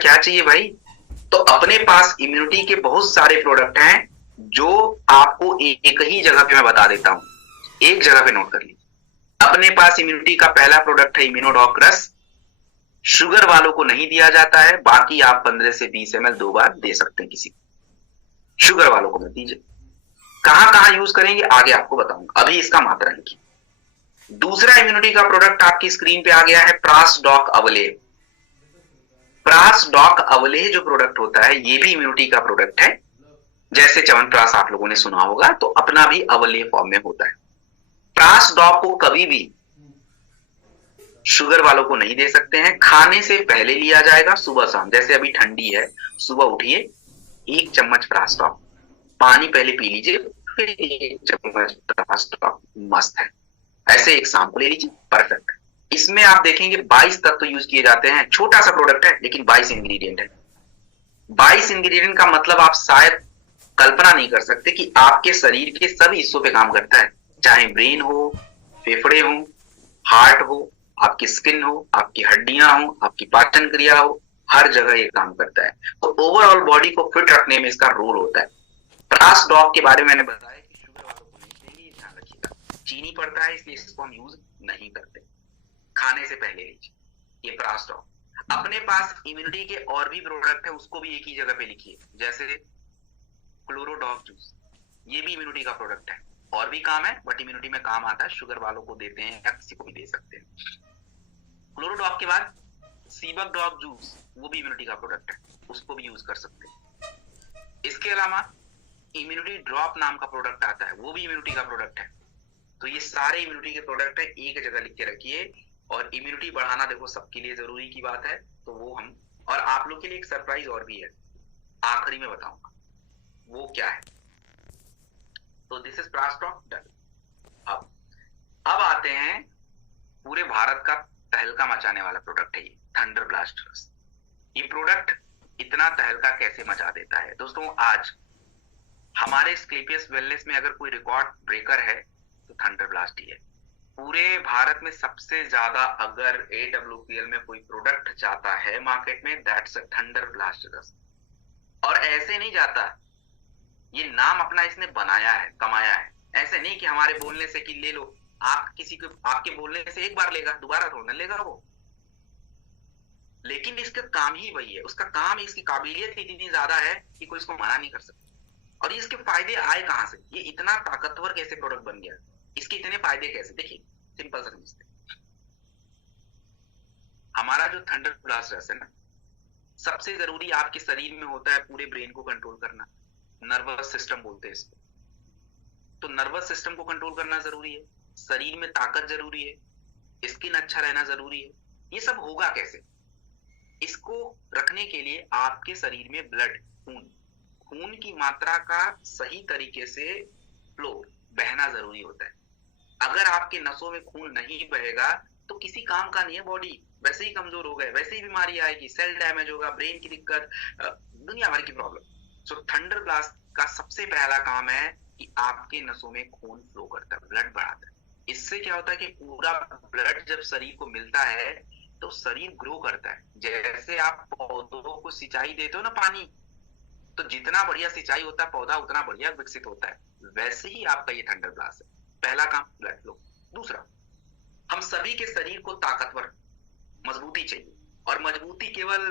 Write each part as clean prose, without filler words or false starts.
क्या चाहिए भाई? तो अपने पास इम्यूनिटी के बहुत सारे प्रोडक्ट हैं जो आपको एक ही जगह पे मैं बता देता हूं। एक जगह पे नोट कर लीजिए। अपने पास इम्यूनिटी का पहला प्रोडक्ट है इम्यूनोडॉक्रस। शुगर वालों को नहीं दिया जाता है, बाकी आप 15 से 20 ml 2 बार दे सकते हैं किसी को। शुगर वालों को मत दीजिए। कहां कहां यूज करेंगे आगे आपको बताऊंगा, अभी इसका मात्रा लिखिए। दूसरा इम्यूनिटी का प्रोडक्ट आपकी स्क्रीन पे आ गया है प्रासडॉक अवलेह। प्रासडॉक अवलेह जो प्रोडक्ट होता है ये भी इम्यूनिटी का प्रोडक्ट है। जैसे च्यवनप्राश आप लोगों ने सुना होगा, तो अपना भी अवलेह फॉर्म में होता है। प्रासडॉक को कभी भी शुगर वालों को नहीं दे सकते हैं। खाने से पहले लिया जाएगा, सुबह शाम। जैसे अभी ठंडी है, सुबह उठिए, 1 चम्मच प्रासडॉक पानी पहले पी लीजिए, फिर 1 चम्मच प्रासडॉक मस्त है। ऐसे एक शाम को ले लीजिए, परफेक्ट। इसमें आप देखेंगे 22 तत्व यूज किए जाते हैं। छोटा सा प्रोडक्ट है लेकिन 22 इंग्रेडिएंट है। 22 इंग्रेडिएंट का मतलब आप शायद कल्पना नहीं कर सकते कि आपके शरीर के सभी हिस्सों पे काम करता है। चाहे ब्रेन हो, फेफड़े हो, हार्ट हो, आपकी स्किन हो, आपकी हड्डियां हो, आपकी पाचन क्रिया हो, हर जगह ये काम करता है। तो ओवरऑल बॉडी को फिट रखने में इसका रोल होता है। प्रासडॉक के बारे में मैंने बताया कि शुगर वालों को नहीं देंगे, ये ध्यान रखिएगा। चीनी पड़ता है इसलिए इसको हम यूज नहीं करते। खाने से पहले लीजिए ये प्रासडॉक। अपने पास इम्यूनिटी के और भी प्रोडक्ट है, उसको भी एक ही जगह पे लिखिए। जैसे क्लोरोडॉग जूस, ये भी इम्यूनिटी का प्रोडक्ट है। और भी काम है बट इम्यूनिटी में काम आता है। शुगर वालों को देते हैं या किसी को भी दे सकते हैं। क्लोरोडॉग के बाद सीबक डॉग जूस, वो भी इम्यूनिटी का प्रोडक्ट है, उसको भी यूज कर सकते हैं। इसके अलावा इम्यूनिटी ड्रॉप नाम का प्रोडक्ट आता है, वो भी इम्यूनिटी का प्रोडक्ट है। तो ये सारे इम्यूनिटी के प्रोडक्ट है, एक जगह लिख के रखिए। और इम्यूनिटी बढ़ाना देखो सबके लिए जरूरी की बात है, तो वो हम, और आप लोग के लिए एक सरप्राइज और भी है, आखिरी में बताऊंगा वो क्या है। तो दिस इज प्रासडॉक डन। अब आते हैं, पूरे भारत का तहलका मचाने वाला प्रोडक्ट है ये, थंडर ब्लास्ट रस। ये प्रोडक्ट इतना तहलका कैसे मचा देता है दोस्तों? आज हमारे स्क्लेपियस वेलनेस में अगर कोई रिकॉर्ड ब्रेकर है तो थंडर ब्लास्ट ही है। पूरे भारत में सबसे ज्यादा अगर AWPL में कोई प्रोडक्ट जाता है मार्केट में, दैट्स अ थंडर ब्लास्ट रस। और ऐसे नहीं जाता, ये नाम अपना इसने बनाया है, कमाया है। ऐसे नहीं कि हमारे बोलने से कि ले लो, आप किसी को, आपके बोलने से एक बार लेगा, दोबारा थोड़ा लेगा वो। लेकिन इसका काम ही वही है, उसका काम, इसकी काबिलियत इतनी ज्यादा है कि कोई इसको मना नहीं कर सकता। और इसके फायदे आए कहां से? ये इतना ताकतवर कैसे प्रोडक्ट बन गया? इसके इतने फायदे कैसे? देखिए, सिंपल सा समझते। हमारा जो थंडर ब्लास्ट रस है ना, सबसे जरूरी आपके शरीर में होता है पूरे ब्रेन को कंट्रोल करना। नर्वस सिस्टम बोलते हैं इसको। तो नर्वस सिस्टम को कंट्रोल करना जरूरी है, शरीर में ताकत जरूरी है, स्किन अच्छा रहना जरूरी है। ये सब होगा कैसे? इसको रखने के लिए आपके शरीर में ब्लड, खून, खून की मात्रा का सही तरीके से फ्लो, बहना जरूरी होता है। अगर आपके नसों में खून नहीं बहेगा तो किसी काम का नहीं है बॉडी, वैसे ही कमजोर हो गए, वैसे ही बीमारी आएगी, सेल डैमेज होगा, ब्रेन की दिक्कत, दुनिया भर की प्रॉब्लम। सो थंडर ब्लास्ट का सबसे पहला काम है कि आपके नसों में खून फ्लो करता है, ब्लड बढ़ाता है। इससे क्या होता है कि पूरा ब्लड जब शरीर को मिलता है तो शरीर ग्रो करता है। जैसे आप पौधों को सिंचाई देते हो ना पानी, तो जितना बढ़िया सिंचाई होता है पौधा उतना बढ़िया विकसित होता है। वैसे ही आपका ये थंडर ब्लास्ट है। पहला काम ब्लड फ्लो। दूसरा, हम सभी के शरीर को ताकतवर, मजबूती चाहिए। और मजबूती केवल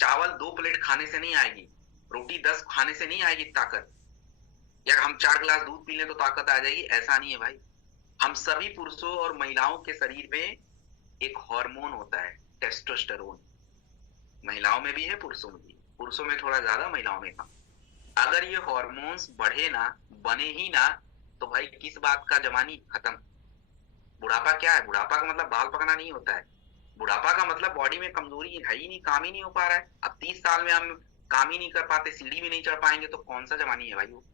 चावल 2 प्लेट खाने से नहीं आएगी, रोटी 10 खाने से नहीं आएगी ताकत, या हम 4 गिलास दूध पी लें तो ताकत आ जाएगी, ऐसा नहीं है भाई। हम सभी पुरुषों और महिलाओं के शरीर में एक हार्मोन होता है, टेस्टोस्टेरोन। महिलाओं में भी है, पुरुषों में भी। पुरुषों में थोड़ा ज्यादा, महिलाओं में कम। अगर ये हार्मोन्स बढ़े ना, बने ही ना, तो भाई किस बात का जवानी? खत्म। बुढ़ापा क्या है? बुढ़ापा का मतलब बाल पकना नहीं होता है। बुढ़ापा का मतलब बॉडी में कमजोरी है ही नहीं, काम ही नहीं हो पा रहा है। अब 30 साल में हम काम ही नहीं कर पाते, सीढ़ी भी नहीं चढ़ पाएंगे, तो कौन सा जवानी है भाई वो?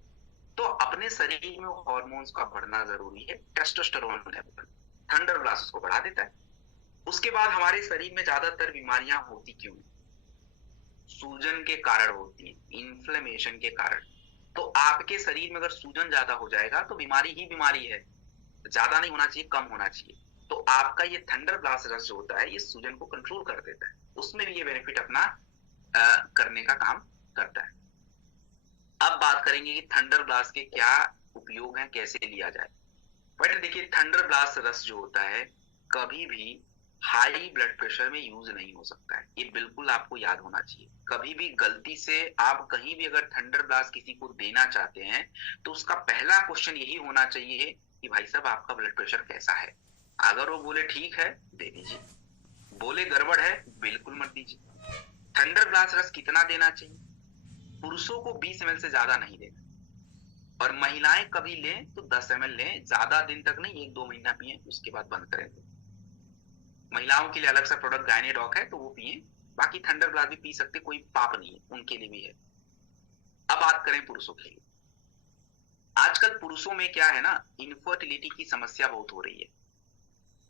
तो अपने शरीर में हार्मोन्स का बढ़ना जरूरी है। टेस्टोस्टेरोन लेवल थंडर ब्लास्ट को बढ़ा देता है। उसके बाद हमारे शरीर में ज्यादातर बीमारियां होती क्यों? सूजन के कारण होती है, इन्फ्लेमेशन के कारण। तो आपके शरीर में अगर सूजन ज्यादा हो जाएगा तो बीमारी ही बीमारी है। ज्यादा नहीं होना चाहिए, कम होना चाहिए। तो आपका ये थंडर ब्लास्ट रस जो होता है, ये सूजन को कंट्रोल कर देता है। उसमें भी ये बेनिफिट अपना करने का काम करता है। अब बात करेंगे कि थंडर ब्लास्ट के क्या उपयोग हैं, कैसे लिया जाए। बट देखिए, थंडर ब्लास्ट रस जो होता है कभी भी हाई ब्लड प्रेशर में यूज नहीं हो सकता है, ये बिल्कुल आपको याद होना चाहिए। कभी भी गलती से आप कहीं भी अगर थंडर ब्लास्ट किसी को देना चाहते हैं तो उसका पहला क्वेश्चन यही होना चाहिए कि भाई साहब आपका ब्लड प्रेशर कैसा है। अगर वो बोले ठीक है दे दीजिए, बोले गड़बड़ है बिल्कुल मत दीजिए। थंडर ब्लास्ट रस कितना देना चाहिए? पुरुषों को 20 ml से ज्यादा नहीं देना, और महिलाएं कभी लें तो 10 ml लें, ज्यादा दिन तक नहीं, 1-2 महीना पिए उसके बाद बंद करें। महिलाओं के लिए अलग सा प्रोडक्ट गायनेडॉक है तो वो पिए, बाकी थंडर ब्लास्ट भी पी सकते, कोई पाप नहीं है, उनके लिए भी है। अब बात करें पुरुषों के लिए। आजकल पुरुषों में क्या है ना, इनफर्टिलिटी की समस्या बहुत हो रही है।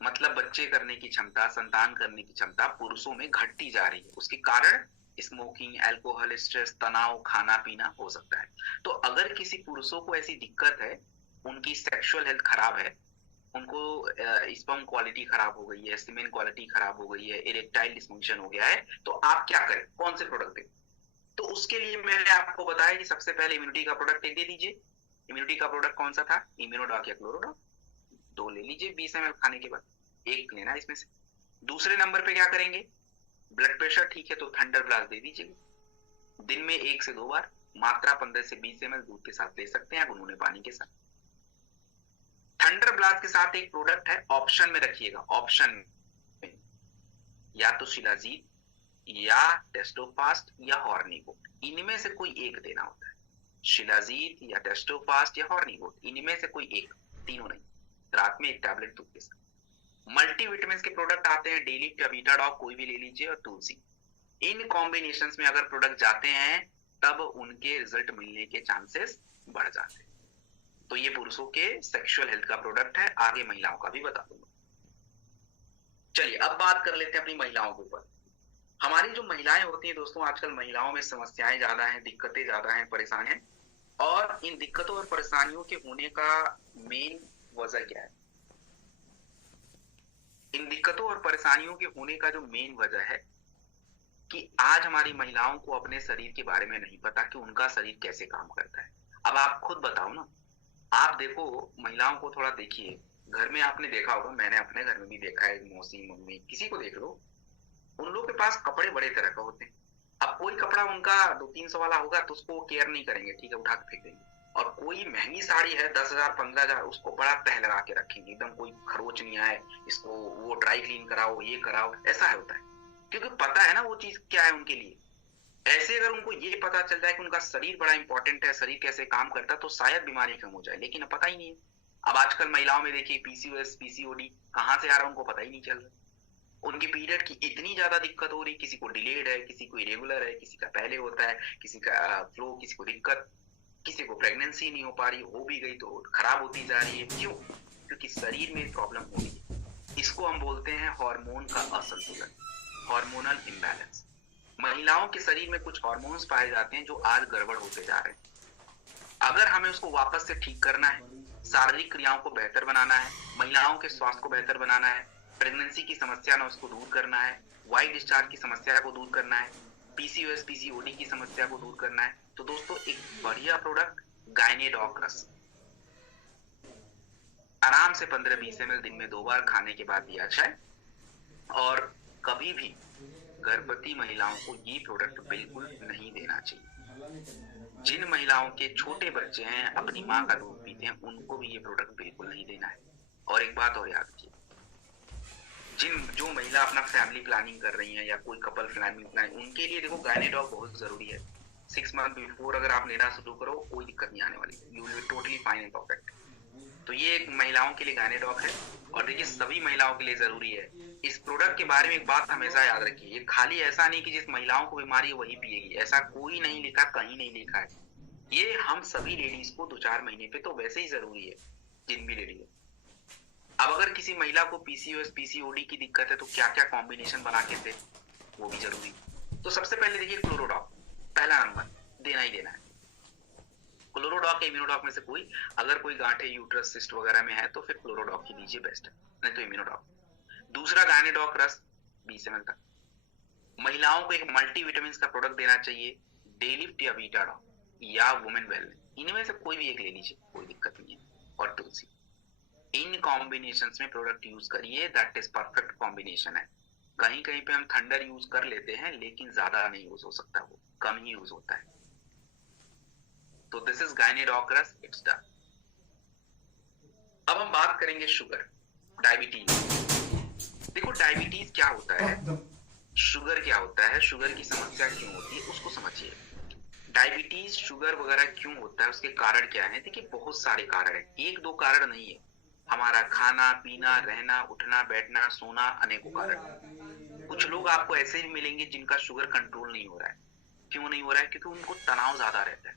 मतलब बच्चे करने की क्षमता, संतान करने की क्षमता पुरुषों में घटती जा रही है। उसके कारण स्मोकिंग, अल्कोहल, स्ट्रेस, तनाव, खाना पीना हो सकता है। तो अगर किसी पुरुषों को ऐसी दिक्कत है, उनकी सेक्सुअल हेल्थ खराब है, उनको स्पर्म क्वालिटी खराब हो गई है, सीमेन क्वालिटी खराब हो गई है, इरेक्टाइल डिसफंक्शन हो गया है, तो आप क्या करें, कौन से प्रोडक्ट दें? तो उसके लिए मैंने आपको बताया कि सबसे पहले इम्यूनिटी का प्रोडक्ट एक दे दीजिए। इम्यूनिटी का प्रोडक्ट कौन सा था? इम्यूनोडॉक या क्लोरोडॉक। 2 ले लीजिए 20 ml खाने के बाद, एक लेना इसमें से। दूसरे नंबर पे क्या करेंगे? ब्लड प्रेशर ठीक है तो थंडर ब्लास्ट दे दीजिए, दिन में 1 से 2 बार, मात्रा 15 से 20 ml दूध के साथ ले सकते हैं, गुनगुने पानी के साथ। थंडर ब्लास्ट के साथ एक प्रोडक्ट है, ऑप्शन में रखिएगा, ऑप्शन में या तो शिलाजीत या टेस्टोफास्ट या हॉर्निगोट, इनमें से कोई एक देना होता है। शिलाजीत या टेस्टोफास्ट या हॉर्निगोट, इनमें से कोई एक, तीनों नहीं। रात में एक टैबलेट दूध के साथ। मल्टीविटामिन के प्रोडक्ट आते हैं, डेली या वीटाडॉक कोई भी ले लीजिए, और तुलसी। इन कॉम्बिनेशन में अगर प्रोडक्ट जाते हैं तब उनके रिजल्ट मिलने के चांसेस बढ़ जाते हैं। तो ये पुरुषों के सेक्सुअल हेल्थ का प्रोडक्ट है, आगे महिलाओं का भी बता दूंगा। चलिए अब बात कर लेते हैं अपनी महिलाओं के ऊपर। हमारी जो महिलाएं होती हैं दोस्तों, आजकल महिलाओं में समस्याएं ज्यादा हैं, दिक्कतें ज्यादा हैं, परेशान हैं। और इन दिक्कतों और परेशानियों के होने का मेन वजह क्या है? इन दिक्कतों और परेशानियों के होने का जो मेन वजह है कि आज हमारी महिलाओं को अपने शरीर के बारे में नहीं पता कि उनका शरीर कैसे काम करता है। अब आप खुद बताओ ना, आप देखो, महिलाओं को थोड़ा देखिए, घर में आपने देखा होगा, मैंने अपने घर में भी देखा है, मौसी, मम्मी, किसी को देख लो, उन लोग के पास कपड़े बड़े तरह का होते हैं। अब कोई कपड़ा उनका 200-300 वाला होगा तो उसको केयर नहीं करेंगे, ठीक है, उठा के फेंक देंगे। और कोई महंगी साड़ी है 10,000-15,000, उसको बड़ा तह लगा के रखेंगे, एकदम कोई खरोच नहीं आए, इसको वो ड्राई क्लीन कराओ, ये कराओ, ऐसा होता है। क्योंकि पता है ना वो चीज क्या है उनके लिए। ऐसे अगर उनको ये पता चल जाए कि उनका शरीर बड़ा इंपॉर्टेंट है, शरीर कैसे काम करता है, तो शायद बीमारी कम हो जाए, लेकिन अब पता ही नहीं है। अब आजकल महिलाओं में देखिए पीसीओएस, पीसीओडी कहाँ से आ रहा है उनको पता ही नहीं चल रहा। उनकी पीरियड की इतनी ज्यादा दिक्कत हो रही, किसी को डिलेड है, किसी को इरेगुलर है, किसी का पहले होता है, किसी का फ्लो, किसी को दिक्कत, किसी को प्रेगनेंसी नहीं हो पा रही, हो भी गई तो खराब होती जा रही है। क्यों? क्योंकि शरीर में प्रॉब्लम हो रही है। इसको हम बोलते हैं हार्मोन का असंतुलन, हार्मोनल इम्बैलेंस। महिलाओं के शरीर में कुछ हार्मोन्स पाए जाते हैं जो आज गड़बड़ होते जा रहे हैं। अगर हमें उसको वापस से ठीक करना है, शारीरिक क्रियाओं को बेहतर बनाना है, महिलाओं के स्वास्थ्य को बेहतर बनाना है, प्रेगनेंसी की समस्या ना उसको दूर करना है, वाइट डिस्चार्ज की समस्या को दूर करना है, पीसीओएस, पीसीओडी की समस्या को दूर करना है, तो दोस्तों एक बढ़िया प्रोडक्ट गायनेडॉक रस, आराम से 15-20 ml दिन में 2 बार खाने के बाद दिया जाए। और कभी भी गर्भवती महिलाओं को ये प्रोडक्ट बिल्कुल नहीं देना चाहिए। जिन महिलाओं के छोटे बच्चे हैं, अपनी माँ का दूध पीते हैं, उनको भी ये प्रोडक्ट बिल्कुल नहीं देना है। और एक बात और याद रखिए, जो महिला अपना फैमिली प्लानिंग कर रही है या कोई कपल प्लानिंग, उनके लिए देखो गायनेडॉक बहुत जरूरी है। 6 मंथ बिफोर अगर आप लेना शुरू करो, कोई दिक्कत नहीं आने वाली, you will be totally fine and perfect. तो ये एक महिलाओं के लिए गायनेडॉक है, और देखिए सभी महिलाओं के लिए जरूरी है। इस प्रोडक्ट के बारे में एक बात हमेशा याद रखिए, ये खाली ऐसा नहीं कि जिस महिलाओं को बीमारी है वही पिएगी, ऐसा कोई नहीं लिखा, कहीं नहीं लिखा है। ये हम सभी लेडीज को 2-4 महीने पे तो वैसे ही जरूरी है, जिन भी लेडीज है। अब अगर किसी महिला को पीसीओएस, पीसीओडी की दिक्कत है तो क्या क्या कॉम्बिनेशन बना के दे, वो भी जरूरी। तो सबसे पहले देखिए क्लोरोडॉक, पहला नंबर देना ही देना है। क्लोरोडॉक या इम्यूनोडॉक में से कोई, अगर कोई गांठे, यूट्रस, सिस्ट वगैरह में है तो फिर क्लोरोडॉक ही दीजिए, बेस्ट है, नहीं तो इम्यूनोडॉक। दूसरा गायनेडॉक रस 20 ml तक। महिलाओं को एक मल्टीविटामिन का प्रोडक्ट देना चाहिए, डेलिफ्ट या वीटाडॉक या वुमेन वेलनेस, इनमें से कोई भी एक ले लीजिए, कोई दिक्कत नहीं है। और तुलसी, इन कॉम्बिनेशन में प्रोडक्ट यूज करिए, दैट इज परफेक्ट कॉम्बिनेशन है। कहीं कहीं पे हम थंडर यूज कर लेते हैं, लेकिन ज्यादा नहीं यूज हो सकता, वो कम ही यूज होता है। तो दिस इज गायनेडोक्रास, इट्स डन। अब हम बात करेंगे शुगर, डायबिटीज। देखो डायबिटीज क्या होता है, शुगर क्या होता है, शुगर की समस्या क्यों होती है उसको समझिए। डायबिटीज शुगर वगैरह क्यों होता है, उसके कारण क्या है? देखिए बहुत सारे कारण है, एक दो कारण नहीं है। हमारा खाना पीना, रहना उठना बैठना सोना, अनेकों कारण। कुछ लोग आपको ऐसे भी मिलेंगे जिनका शुगर कंट्रोल नहीं हो रहा है। क्यों नहीं हो रहा है? क्योंकि उनको तनाव ज्यादा रहता है,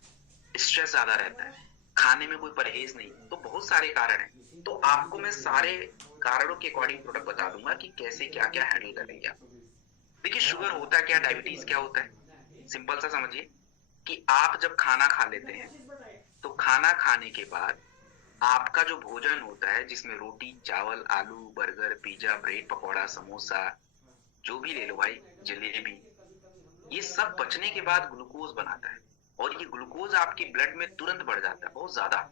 स्ट्रेस ज्यादा रहता है, खाने में कोई परहेज नहीं। तो बहुत सारे कारण है, तो आपको मैं सारे कारणों के अकॉर्डिंग प्रोडक्ट बता दूंगा कि कैसे क्या क्या हैंडल करेंगे आप। देखिए शुगर होता क्या, डायबिटीज क्या होता है, सिंपल सा समझिए कि आप जब खाना खा लेते हैं, तो खाना खाने के बाद आपका जो भोजन होता है, जिसमें रोटी चावल आलू burger pizza bread pakora samosa जो भी ले लो भाई, जलेबी, ये सब पचने के बाद ग्लूकोज बनाता है। और ये ग्लूकोज आपकी ब्लड में तुरंत बढ़ जाता है, बहुत ज्यादा,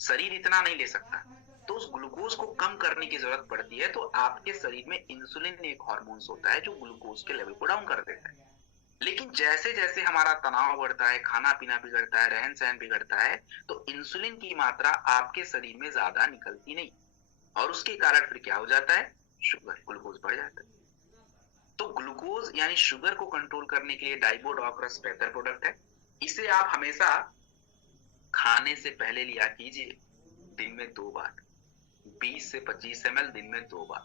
शरीर इतना नहीं ले सकता। तो उस ग्लूकोज को कम करने की जरूरत पड़ती है, तो आपके शरीर में इंसुलिन एक हार्मोन होता है जो ग्लूकोज के लेवल को डाउन कर देता है। लेकिन जैसे जैसे हमारा तनाव बढ़ता है, खाना पीना बिगड़ता है, रहन सहन बिगड़ता है, तो इंसुलिन की मात्रा आपके शरीर में ज्यादा निकलती नहीं, और उसके कारण फिर क्या हो जाता है, शुगर ग्लूकोज बढ़ जाता है। तो ग्लूकोज यानी शुगर को कंट्रोल करने के लिए डाइबोडोक्रास बेहतर प्रोडक्ट है। इसे आप हमेशा खाने से पहले लिया कीजिए, दिन में 2 बार, 20 से 25 ml दिन में 2 बार।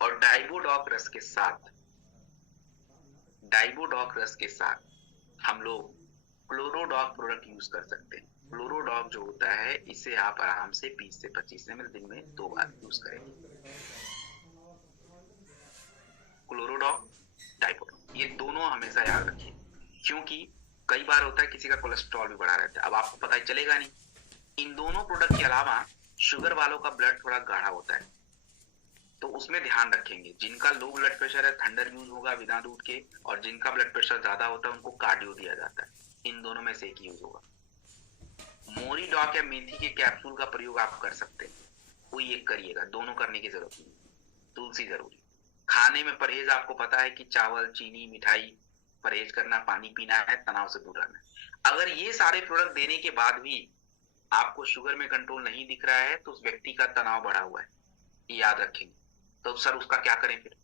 और डाइबोडॉक रस के साथ हम लोग क्लोरोडॉक प्रोडक्ट यूज कर सकते हैं। क्लोरोडॉक जो होता है, इसे आप आराम से 20 से 25 ml दिन में 2 बार यूज करेंगे। क्लोरोडॉक, डाइबोडॉक, ये दोनों हमेशा याद रखिए, क्योंकि कई बार होता है किसी का कोलेस्ट्रॉल भी बढ़ा रहता है, अब आपको पता ही चलेगा नहीं। इन दोनों प्रोडक्ट के अलावा शुगर वालों का ब्लड थोड़ा गाढ़ा होता है, तो उसमें ध्यान रखेंगे। जिनका लो ब्लड प्रेशर है थंडर यूज होगा बिना दूध के, और जिनका ब्लड प्रेशर ज्यादा होता है उनको कार्डियो दिया जाता है। इन दोनों में से एक यूज होगा। मोरी डॉक या मेथी के कैप्सूल का प्रयोग आप कर सकते हैं, कोई एक करिएगा, दोनों करने की जरूरत नहीं। तुलसी जरूरी। खाने में परहेज आपको पता है कि चावल चीनी मिठाई परहेज करना, पानी पीना है, तनाव से दूर रहना है। अगर ये सारे प्रोडक्ट देने के बाद भी आपको शुगर में कंट्रोल नहीं दिख रहा है, तो उस व्यक्ति का तनाव बढ़ा हुआ है, ये याद रखेंगे। तो सर उसका क्या करें फिर?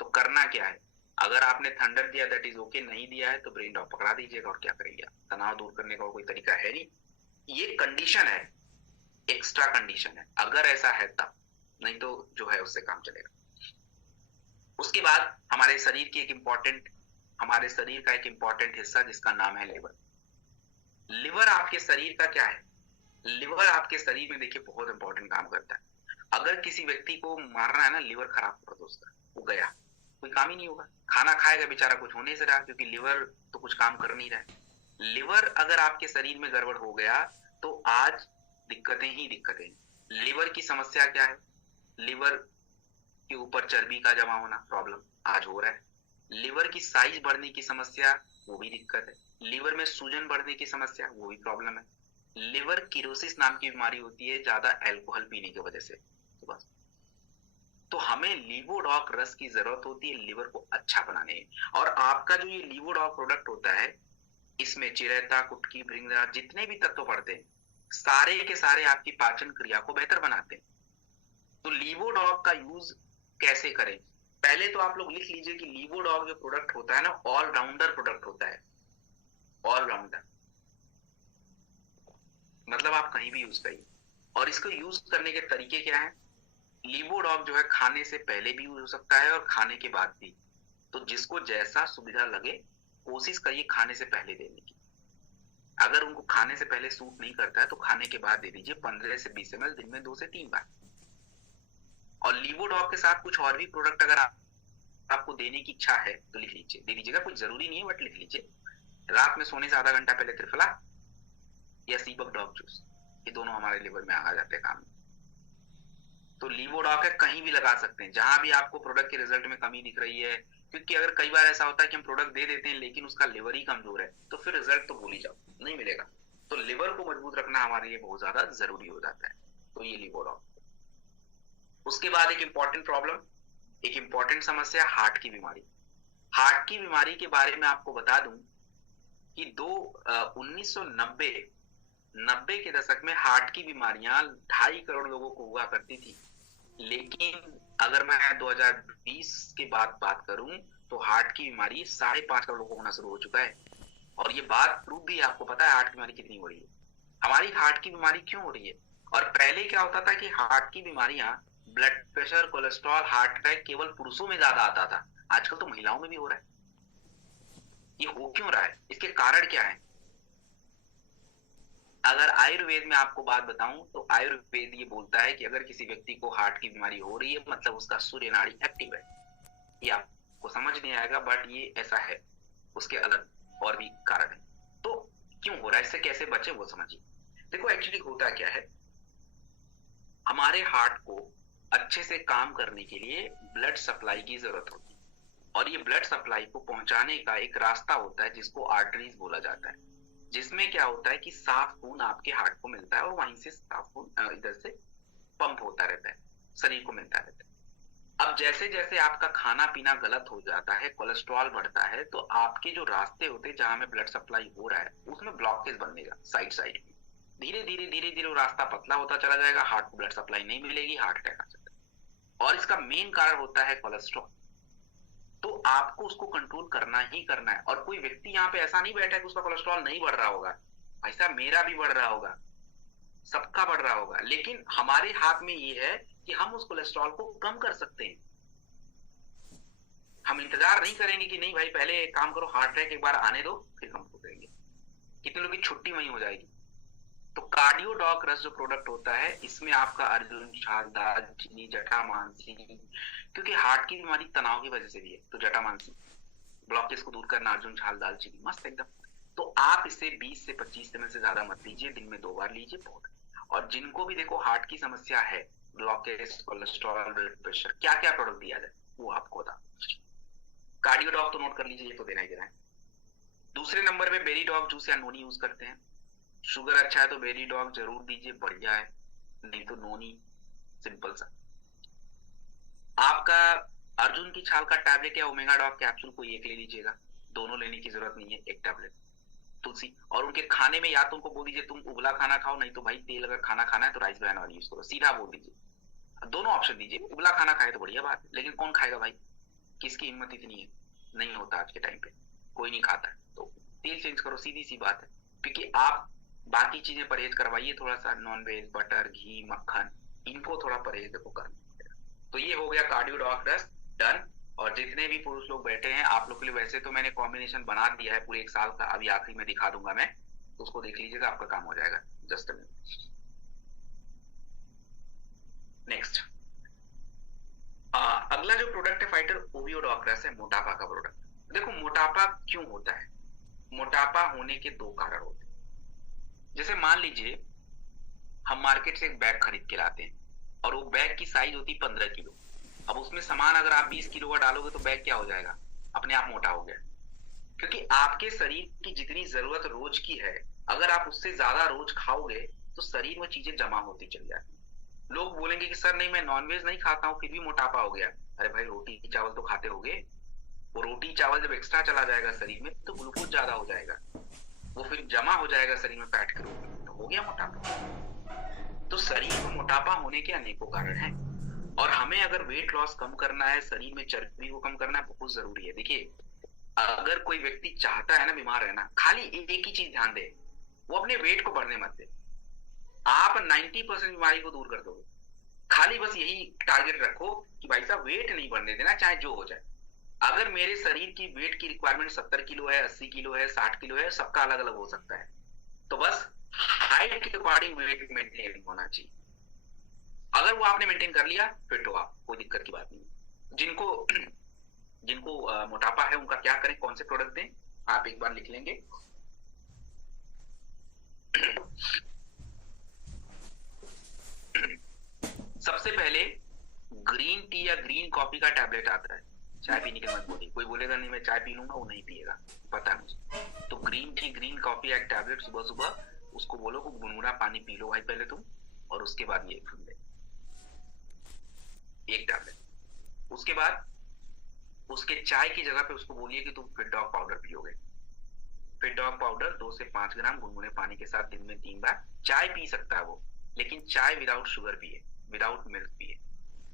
तो करना क्या है, अगर आपने थंडर दिया दैट इज ओके, नहीं दिया है तो ब्रेन डॉग पकड़ा दीजिएगा, और क्या करेंगे आप? तनाव दूर करने का कोई तरीका है नहीं, ये कंडीशन है, एक्स्ट्रा कंडीशन है, अगर ऐसा है तब, नहीं तो जो है उससे काम चलेगा। उसके बाद हमारे शरीर का एक इंपॉर्टेंट हिस्सा जिसका नाम है लिवर। लिवर आपके शरीर का क्या है? लिवर आपके शरीर में देखिए बहुत इंपॉर्टेंट काम करता है। अगर किसी व्यक्ति को मारना है ना, लिवर खराब कर दो उसका, वो गया, कोई काम ही नहीं होगा। खाना खाएगा बेचारा, कुछ होने से रहा, क्योंकि लिवर तो कुछ काम कर नहीं रहा है। लिवर अगर आपके शरीर में गड़बड़ हो गया, तो आज दिक्कतें ही दिक्कतें। लिवर की समस्या क्या है? लिवर के ऊपर चर्बी का जमा होना, प्रॉब्लम आज हो रहा है। लिवर की साइज बढ़ने की समस्या, वो भी दिक्कत है। लिवर में सूजन बढ़ने की समस्या, वो भी प्रॉब्लम है। लिवर किरोसिस नाम की बीमारी होती है ज्यादा अल्कोहल पीने की वजह से। तो बस, तो हमें लीवोडॉक रस की जरूरत होती है लिवर को अच्छा बनाने में। और आपका जो ये लीवोडॉक प्रोडक्ट होता है, इसमें चिरैता कुटकी भृंगरा जितने भी तत्व पड़ते हैं, सारे के सारे आपकी पाचन क्रिया को बेहतर बनाते हैं। तो लीवोडॉक का यूज कैसे करें? पहले तो आप लोग लिख लीजिए कि लीवोडॉक जो प्रोडक्ट होता है ना, ऑलराउंडर प्रोडक्ट होता है। ऑलराउंडर मतलब आप कहीं भी यूज करिए। और इसको यूज करने के तरीके क्या है? लीवोडॉक जो है खाने से पहले भी यूज हो सकता है और खाने के बाद भी। तो जिसको जैसा सुविधा लगे, कोशिश करिए खाने से पहले देने की। अगर उनको खाने से पहले सूट नहीं करता है तो खाने के बाद दे दीजिए, 15 से 20 ml दिन में 2 से 3 बार। और लीवोडॉक के साथ कुछ और भी प्रोडक्ट अगर आपको देने की इच्छा है तो लिख लीजिए, दे दीजिएगा, कुछ जरूरी नहीं है बट लिख लीजिए। रात में सोने से आधा घंटा पहले त्रिफला या सीबक डॉग जूस, ये दोनों हमारे लिवर में आ जाते हैं काम। तो लीवोडॉक है, कहीं भी लगा सकते हैं, जहां भी आपको प्रोडक्ट के रिजल्ट में कमी दिख रही है, क्योंकि अगर कई बार ऐसा होता है कि हम प्रोडक्ट दे देते हैं लेकिन उसका लिवर ही कमजोर है, तो फिर रिजल्ट तो भूल ही जाओ, नहीं मिलेगा। तो लिवर को मजबूत रखना हमारे लिए बहुत ज्यादा जरूरी हो जाता है। तो ये लिवर। उसके बाद एक इंपॉर्टेंट प्रॉब्लम, एक इंपॉर्टेंट समस्या, हार्ट की बीमारी। हार्ट की बीमारी के बारे में आपको बता दूं कि 1990 90 के दशक में हार्ट की बीमारियां 2.5 करोड़ लोगों को हुआ करती थी। लेकिन अगर मैं 2020 के बाद बात करूं तो हार्ट की बीमारी 5.5 करोड़ लोगों को होना शुरू हो चुका है। और ये बात प्रूव भी आपको पता है हार्ट की बीमारी कितनी हो रही है, हमारी हार्ट की बीमारी क्यों हो रही है। और पहले क्या होता था कि हार्ट की बीमारियां, blood pressure, cholesterol, heart attack केवल पुरुषों में ज्यादा आता था, आजकल तो महिलाओं में भी हो रहा है। ये हो क्यों रहा है, इसके कारण क्या है। अगर आयुर्वेद में आपको बात बताऊं तो आयुर्वेद ये बोलता है कि अगर किसी व्यक्ति को हार्ट की बीमारी हो रही है मतलब उसका सूर्य नाड़ी एक्टिव है। ये आपको समझ नहीं आएगा बट ये ऐसा है, उसके अलग और भी कारण है। तो क्यों हो रहा है, इससे कैसे बचे वो समझिए। देखो एक्चुअली होता क्या है, हमारे हार्ट को अच्छे से काम करने के लिए ब्लड सप्लाई की जरूरत होती है। और ये ब्लड सप्लाई को पहुंचाने का एक रास्ता होता है जिसको आर्टरीज बोला जाता है, जिसमें क्या होता है कि साफ खून आपके हार्ट को मिलता है और वहीं से साफ खून इधर से पंप होता रहता है, शरीर को मिलता रहता है। अब जैसे जैसे आपका खाना पीना गलत हो जाता है, कोलेस्ट्रॉल बढ़ता है, तो आपके जो रास्ते होते हैं जहां में ब्लड सप्लाई हो रहा है उसमें ब्लॉकेज बनेगा साइड साइड में। धीरे धीरे धीरे धीरे वो रास्ता पतला होता चला जाएगा, हार्ट को ब्लड सप्लाई नहीं मिलेगी, हार्ट अटैक आ सकता है। और इसका मेन कारण होता है कोलेस्ट्रॉल। तो आपको उसको कंट्रोल करना ही करना है। और कोई व्यक्ति यहाँ पे ऐसा नहीं बैठा है कि उसका कोलेस्ट्रॉल नहीं बढ़ रहा होगा, भाई साहब मेरा भी बढ़ रहा होगा, सबका बढ़ रहा होगा, लेकिन हमारे हाथ में ये है कि हम उस कोलेस्ट्रॉल को कम कर सकते हैं। हम इंतजार नहीं करेंगे कि नहीं भाई पहले एक काम करो हार्ट अटैक एक बार आने दो फिर हम करेंगे, कितने लोगों की छुट्टी वहीं हो जाएगी। तो कार्डियोडॉक रस जो प्रोडक्ट होता है इसमें आपका अर्जुन, छाल, दालचीनी, जटामांसी, क्योंकि हार्ट की बीमारी तनाव की वजह से भी है, तो जटामांसी ब्लॉकेज को दूर करना, अर्जुन, छाल, दालचीनी मस्त एकदम। तो आप इसे 20 से 25 ml से ज्यादा मत लीजिए, दिन में 2 बार लीजिए बहुत। और जिनको भी देखो हार्ट की समस्या है, ब्लॉकेज, कोलेस्ट्रॉल, ब्लड प्रेशर, क्या क्या प्रोडक्ट दिया जाए वो आपको बता। कार्डियोडॉक तो नोट कर लीजिए, ये तो देना ही देना है। दूसरे नंबर पे बेरीडॉग जूस या नोनी यूज करते हैं। शुगर अच्छा है तो बेरीडॉग जरूर दीजिए, बढ़िया है, नहीं तो नोनी सिंपल सा। आपका अर्जुन की छाल का टैबलेट या ओमेगा डॉग कैप्सूल कोई एक ले लीजिएगा, दोनों लेने की जरूरत नहीं है, एक टैबलेट। तुलसी, और उनके खाने में या तो उनको बोल दीजिए तुम उबला खाना खाओ, नहीं तो भाई तेल अगर खाना खाना है तो राइस ब्रान ऑयल यूज करो, सीधा बोल दीजिए। दोनों ऑप्शन दीजिए, उबला खाना खाए तो बढ़िया बात है, लेकिन कौन खाएगा भाई, किसकी हिम्मत इतनी है, नहीं होता आज के टाइम पे, कोई नहीं खाता है। तो तेल चेंज करो, सीधी सी बात है। क्योंकि आप बाकी चीजें परहेज करवाइए थोड़ा सा, नॉन वेज, बटर, घी, मक्खन, इनको थोड़ा परहेज देखो करना। तो ये हो गया कार्डियोडॉक रस डन। और जितने भी पुरुष लोग बैठे हैं आप लोग के लिए वैसे तो मैंने कॉम्बिनेशन बना दिया है पूरे 1 साल का, अभी आखिरी में दिखा दूंगा मैं, तो उसको देख लीजिएगा, आपका काम हो जाएगा। Just a minute. नेक्स्ट अगला जो प्रोडक्ट है फाइटर ओवियोडॉक रस है, मोटापा का प्रोडक्ट। देखो मोटापा क्यों होता है, मोटापा होने के 2 कारण होते हैं। जैसे मान लीजिए हम मार्केट से एक बैग खरीद के लाते हैं और वो बैग की साइज होती है 15 किलो। अब उसमें सामान अगर आप 20 किलो का डालोगे तो बैग क्या हो जाएगा, अपने आप मोटा हो गया। क्योंकि आपके शरीर की जितनी जरूरत रोज की है, अगर आप उससे ज्यादा रोज खाओगे तो शरीर में चीजें जमा होती चली जाती। लोग बोलेंगे कि सर नहीं मैं नॉनवेज नहीं खाता हूँ फिर भी मोटापा हो गया। अरे भाई रोटी चावल तो खाते होगे, वो रोटी चावल जब एक्स्ट्रा चला जाएगा शरीर में तो ग्लूकोज ज्यादा हो जाएगा, वो फिर जमा हो जाएगा शरीर में फैट के रूप में, तो हो गया मोटापा। तो शरीर में मोटापा होने के अनेकों कारण हैं। और हमें अगर वेट लॉस कम करना है, शरीर में चर्बी को कम करना है, बहुत जरूरी है। देखिए अगर कोई व्यक्ति चाहता है ना बीमार रहना, खाली एक ही चीज ध्यान दे, वो अपने वेट को बढ़ने मत दे, आप 90% बीमारी को दूर कर दोगे। खाली बस यही टारगेट रखो कि भाई साहब वेट नहीं बढ़ने देना चाहे जो हो जाए। अगर मेरे शरीर की वेट की रिक्वायरमेंट 70 किलो है, 80 किलो है, 60 किलो है, सबका अलग अलग हो सकता है, तो बस हाइट के अकॉर्डिंग वेट मेंटेन होना चाहिए। अगर वो आपने मेंटेन कर लिया फिट हो आप, कोई दिक्कत की बात नहीं। जिनको जिनको मोटापा है उनका क्या करें, कौन से प्रोडक्ट दें, आप एक बार लिख लेंगे। सबसे पहले ग्रीन टी या ग्रीन कॉफी का टैबलेट आता है, चाय पीने के मत बोलिए, कोई बोलेगा नहीं मैं चाय पी लूंगा, वो नहीं पिएगा, पता है मुझे। तो ग्रीन टी, ग्रीन कॉफी एक टैबलेट सुबह सुबह, उसको बोलो कि गुनगुना पानी पी लो भाई पहले तुम, और उसके बाद ये सुन ले, एक टैबलेट। उसके बाद उसके चाय की जगह पे उसको बोलिए कि तुम फिट डॉग पाउडर पियोगे। फिट डॉग पाउडर 2 से 5 ग्राम गुनगुने पानी के साथ दिन में 3 बार। चाय पी सकता है वो, लेकिन चाय विदाउट शुगर पिए, विदाउट मिल्क पिए,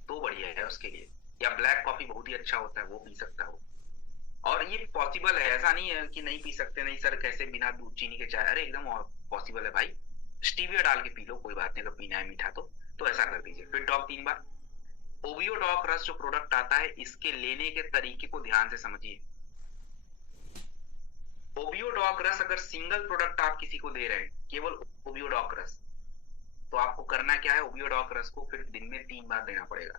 तो बढ़िया है उसके लिए। या ब्लैक कॉफी बहुत ही अच्छा होता है, वो पी सकता है वो। और ये पॉसिबल है, ऐसा नहीं है कि नहीं पी सकते, नहीं सर कैसे बिना दूध चीनी के चाय, अरे एकदम पॉसिबल है भाई। स्टीविया डाल के पी लो, कोई बात नहीं, अगर पीना है मीठा तो ऐसा कर दीजिए। फिट डॉग 3 बार। ओवियोडॉक रस जो प्रोडक्ट आता है, इसके लेने के तरीके को ध्यान से समझिए। ओवियोडॉक रस अगर सिंगल प्रोडक्ट आप किसी को दे रहे हैं, केवल ओवियोडॉक रस, तो आपको करना क्या है, ओवियोडॉक रस को फिर दिन में 3 बार देना पड़ेगा।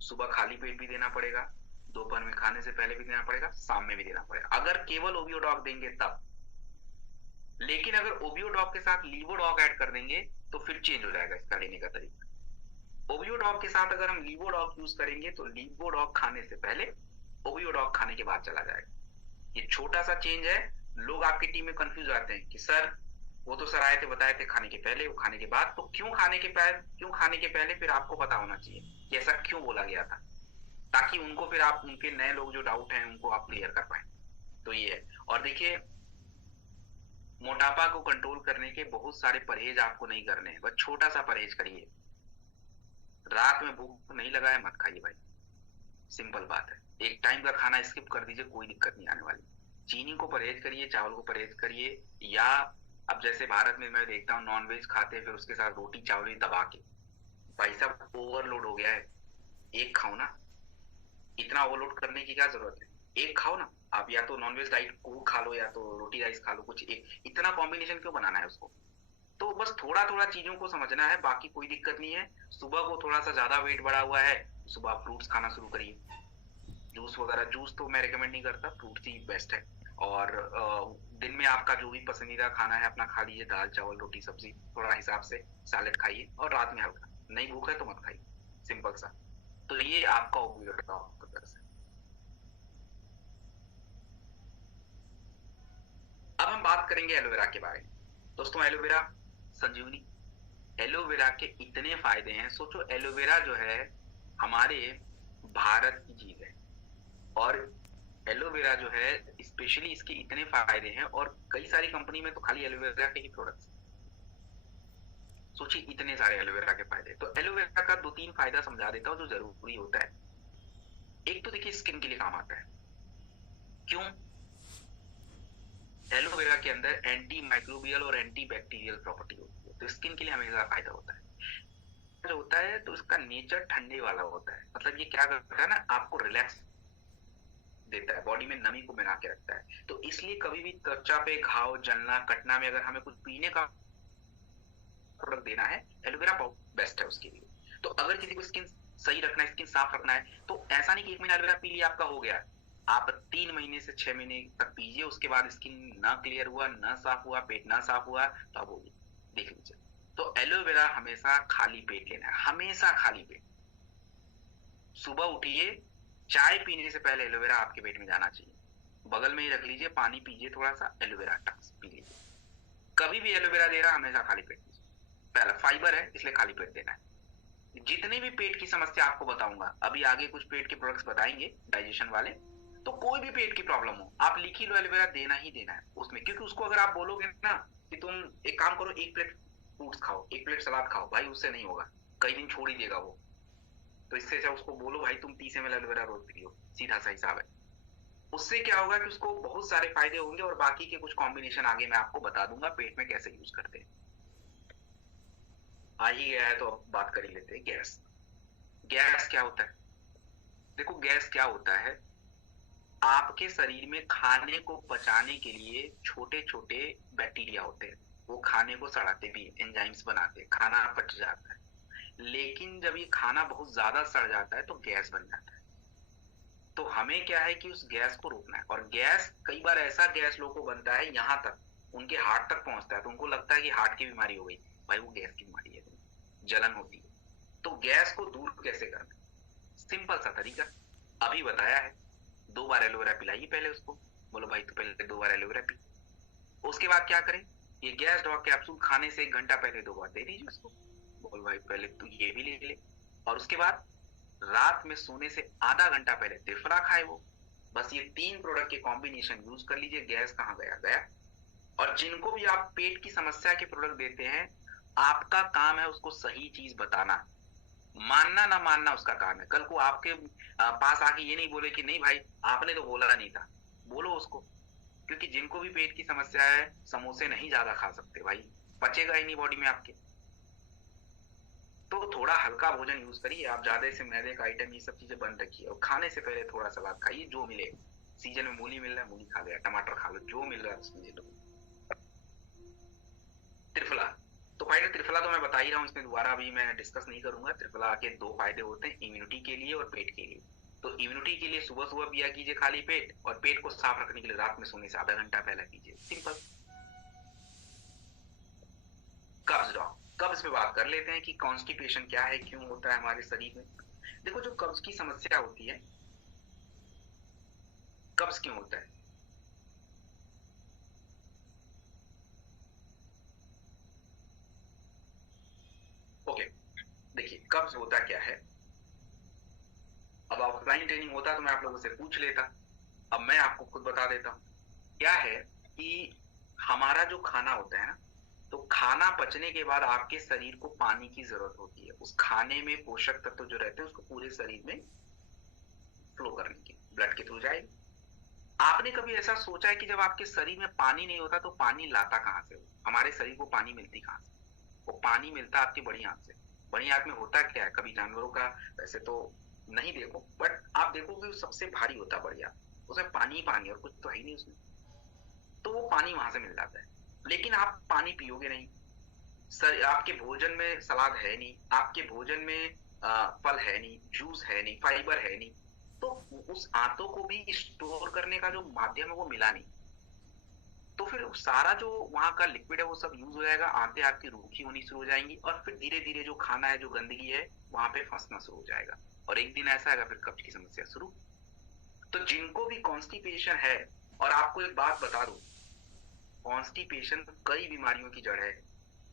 सुबह खाली पेट भी देना पड़ेगा, दोपहर में खाने से पहले भी देना पड़ेगा, शाम में भी देना पड़ेगा, अगर केवल ओवियोडॉक देंगे तब। लेकिन अगर ओवियोडॉक के साथ लीवोडॉक ऐड कर देंगे तो फिर चेंज हो जाएगा इसका लेने का तरीका। ओवियोडॉक के साथ अगर हम लीवोडॉक यूज करेंगे तो लीवोडॉक खाने से पहले, ओवियोडॉक खाने के बाद चला जाएगा। ये छोटा सा चेंज है। लोग आपकी टीम में कंफ्यूज आते हैं कि सर वो तो सर आए थे बताए थे खाने के पहले, वो खाने के बाद, तो क्यों खाने के पहले, क्यों खाने के पहले, फिर आपको पता होना चाहिए कि ऐसा क्यों बोला गया था, ताकि उनको फिर आप, उनके नए लोग जो डाउट हैं उनको आप क्लियर कर पाए। तो ये है। और देखिए, मोटापा को कंट्रोल करने के बहुत सारे परहेज आपको नहीं करने हैं, बस छोटा सा परहेज करिए। रात में भूख नहीं लगा है मत खाइए भाई, सिंपल बात है। एक टाइम का खाना स्किप कर दीजिए, कोई दिक्कत नहीं आने वाली। चीनी को परहेज करिए, चावल को परहेज करिए। या अब जैसे भारत में मैं देखता हूँ नॉनवेज खाते हैं, फिर उसके साथ रोटी चावल ही दबा के, भाई साहब ओवरलोड हो गया है। एक खाओ ना, इतना ओवरलोड करने की क्या जरूरत है, एक खाओ ना। आप या तो नॉनवेज डाइट को खा लो या तो रोटी राइस खा लो, कुछ एक, इतना कॉम्बिनेशन क्यों बनाना है उसको। तो बस थोड़ा थोड़ा चीजों को समझना है, बाकी कोई दिक्कत नहीं है। सुबह को थोड़ा सा ज्यादा वेट बढ़ा हुआ है, सुबह फ्रूट्स खाना शुरू करिए। जूस वगैरह, जूस तो मैं रिकमेंड नहीं करता, फ्रूट्स ही बेस्ट है। और दिन में आपका जो भी पसंदीदा खाना है अपना खा लीजिए, दाल चावल रोटी सब्जी थोड़ा हिसाब से, सैलेड खाइए, और रात में हल्का, नहीं भूख है तो मत खाइए, सिंपल सा। तो ये आपका उपयोग है। अब हम बात करेंगे एलोवेरा के बारे में। दोस्तों एलोवेरा संजीवनी, एलोवेरा के इतने फायदे हैं, सोचो एलोवेरा जो है हमारे भारत की चीज है, और एलोवेरा जो है स्पेशली इसके इतने फायदे हैं, और कई सारी कंपनी में तो खाली एलोवेरा के ही प्रोडक्ट्स। सोचिए इतने सारे एलोवेरा के फायदे। तो एलोवेरा का 2-3 फायदा समझा देता हूँ जो जरूरी होता है। एक तो देखिए स्किन के लिए काम आता है। क्यों? एलोवेरा के अंदर एंटी माइक्रोबियल और एंटी बैक्टीरियल प्रॉपर्टी होती है, तो स्किन के लिए हमेशा फायदा होता है। जो होता है तो इसका नेचर ठंडे वाला होता है, मतलब ये क्या करता है ना, आपको रिलैक्स देता है, बॉडी में नमी को बना के रखता है। तो इसलिए कभी भी त्वचा पे घाव, जलना, कटना में अगर हमें कुछ पीने का प्रोडक्ट देना है, एलोवेरा बहुत बेस्ट है उसके लिए। तो अगर किसी को स्किन सही रखना है, स्किन साफ रखना है, तो ऐसा नहीं कि 1 महीना एलोवेरा पी लिया आपका हो गया। आप 3 महीने से 6 महीने तक पीजिए, उसके बाद स्किन ना क्लियर हुआ, ना साफ हुआ, पेट ना साफ हुआ, तो आप होगी, देख लीजिए। तो एलोवेरा हमेशा खाली पेट लेना है, हमेशा खाली पेट। सुबह उठिए, चाय पीने से पहले एलोवेरा आपके पेट में जाना चाहिए, बगल में ही रख लीजिए, पानी पीजिए थोड़ा सा, एलोवेरा टक्स पी लीजिए। कभी भी एलोवेरा दे रहा हमेशा खाली पेट लीजिए। पहला फाइबर है इसलिए खाली पेट देना है। जितने भी पेट की समस्या आपको बताऊंगा, अभी आगे कुछ पेट के प्रोडक्ट्स बताएंगे डाइजेशन वाले, तो कोई भी पेट की प्रॉब्लम हो आप लिख ही लो, एलोवेरा देना ही देना है उसमें। क्योंकि उसको अगर आप बोलोगे ना कि तुम एक काम करो, 1 प्लेट फ्रूट्स खाओ, 1 प्लेट सलाद खाओ, भाई उससे नहीं होगा, कई दिन छोड़ ही देगा वो। तो इससे अच्छा उसको बोलो भाई तुम 30 ml एलोवेरा रोज पियो, सीधा सा हिसाब है। उससे क्या होगा कि उसको बहुत सारे फायदे होंगे, और बाकी के कुछ कॉम्बिनेशन आगे मैं आपको बता दूंगा पेट में कैसे यूज करते हैं। आ ही गया है तो अब बात कर ही लेते हैं गैस। गैस क्या होता है? देखो गैस क्या होता है, आपके शरीर में खाने को पचाने के लिए छोटे छोटे बैक्टीरिया होते हैं, वो खाने को सड़ाते भी हैं, एंजाइम्स बनाते हैं, खाना पच जाता है। लेकिन जब ये खाना बहुत ज्यादा सड़ जाता है तो गैस बन जाता है। तो हमें क्या है कि उस गैस को रोकना है। और गैस कई बार ऐसा गैस लोगों को बनता है यहाँ तक उनके हार्ट तक पहुंचता है, तो उनको लगता है कि हार्ट की बीमारी हो गई, भाई वो गैस की बीमारी है, जलन होती है। तो गैस को दूर कैसे करना, सिंपल सा तरीका, अभी बताया है, 2 बार एलोवेरा पिलाइए पहले उसको। बोलो भाई तो पहले 2 बार एलोवेरा पी। उसके बाद क्या करें, ये गैस डॉग कैप्सूल खाने से 1 घंटा पहले 2 बार दे दीजिए उसको। बोल भाई पहले तू ये भी ले ले। और उसके बाद रात में सोने से आधा घंटा पहले त्रिफला खाए वो। बस ये 3 प्रोडक्ट के कॉम्बिनेशन यूज कर लीजिए, गैस कहाँ गया गया। और जिनको भी आप पेट की समस्या के प्रोडक्ट देते हैं, आपका काम है उसको सही चीज बताना। मानना ना मानना उसका काम है। कल को आपके पास आके ये नहीं बोले कि नहीं भाई आपने तो बोला नहीं था। बोलो उसको। क्योंकि जिनको भी पेट की समस्या है, समोसे नहीं ज्यादा खा सकते भाई, पचेगा ही नहीं बॉडी में आपके। तो थोड़ा हल्का भोजन यूज करिए आप, ज्यादा से मैदे का आइटम ये सब चीजें बंद रखिए। और खाने से पहले थोड़ा सलाद खाइए, जो मिले। सीजन में मूली मिल रहा है मूली खा लो, टमाटर खा लो, जो मिल रहा है उसमें ले लो। त्रिफला, तो फायदे त्रिफला तो मैं बता ही रहा हूँ, इसमें दोबारा अभी मैं डिस्कस नहीं करूंगा। त्रिफला के 2 फायदे होते हैं, इम्यूनिटी के लिए और पेट के लिए। तो इम्यूनिटी के लिए सुबह सुबह पिया कीजिए खाली पेट, और पेट को साफ रखने के लिए रात में सोने से आधा घंटा पहले पीजिए, सिंपल। कब्ज डॉग, कब्ज पे बात कर लेते हैं कि कॉन्स्टिपेशन क्या है, क्यों होता है हमारे शरीर में। देखो जो कब्ज की समस्या होती है, कब्ज क्यों होता है। ओके, देखिए कब्ज होता क्या है। अब ऑफलाइन ट्रेनिंग होता तो मैं आप लोगों से पूछ लेता, अब मैं आपको खुद बता देता हूँ। क्या है कि हमारा जो खाना होता है ना, तो खाना पचने के बाद आपके शरीर को पानी की जरूरत होती है। उस खाने में पोषक तत्व जो रहते हैं उसको पूरे शरीर में फ्लो करने की, ब्लड के थ्रू जाएगी। आपने कभी ऐसा सोचा है कि जब आपके शरीर में पानी नहीं होता तो पानी लाता कहाँ से हो? हमारे शरीर को पानी मिलती कहाँ से? वो पानी मिलता आपके बड़ी आंत से। बड़ी आंत में होता क्या है, कभी जानवरों का वैसे तो नहीं देखो, बट आप देखोगे वो सबसे भारी होता है बड़ी आंत, उसमें पानी ही पानी और कुछ तो है ही नहीं उसमें। तो वो पानी वहां से मिल जाता है। लेकिन आप पानी पियोगे नहीं। सर आपके भोजन में सलाद है नहीं, आपके भोजन में फल है नहीं, जूस है नहीं, फाइबर है नहीं। तो उस आंतों को भी स्टोर करने का जो माध्यम है वो मिला नहीं। तो फिर सारा जो वहां का लिक्विड है वो सब यूज हो जाएगा, आंतें आपकी रूखी होनी शुरू हो जाएंगी, और फिर धीरे धीरे जो खाना है जो गंदगी है वहां पे फंसना शुरू हो जाएगा। और एक दिन ऐसा आएगा फिर कब्ज की समस्या शुरू। तो जिनको भी कॉन्स्टिपेशन है, और आपको एक बात बता दूं, कॉन्स्टिपेशन कई बीमारियों की जड़ है।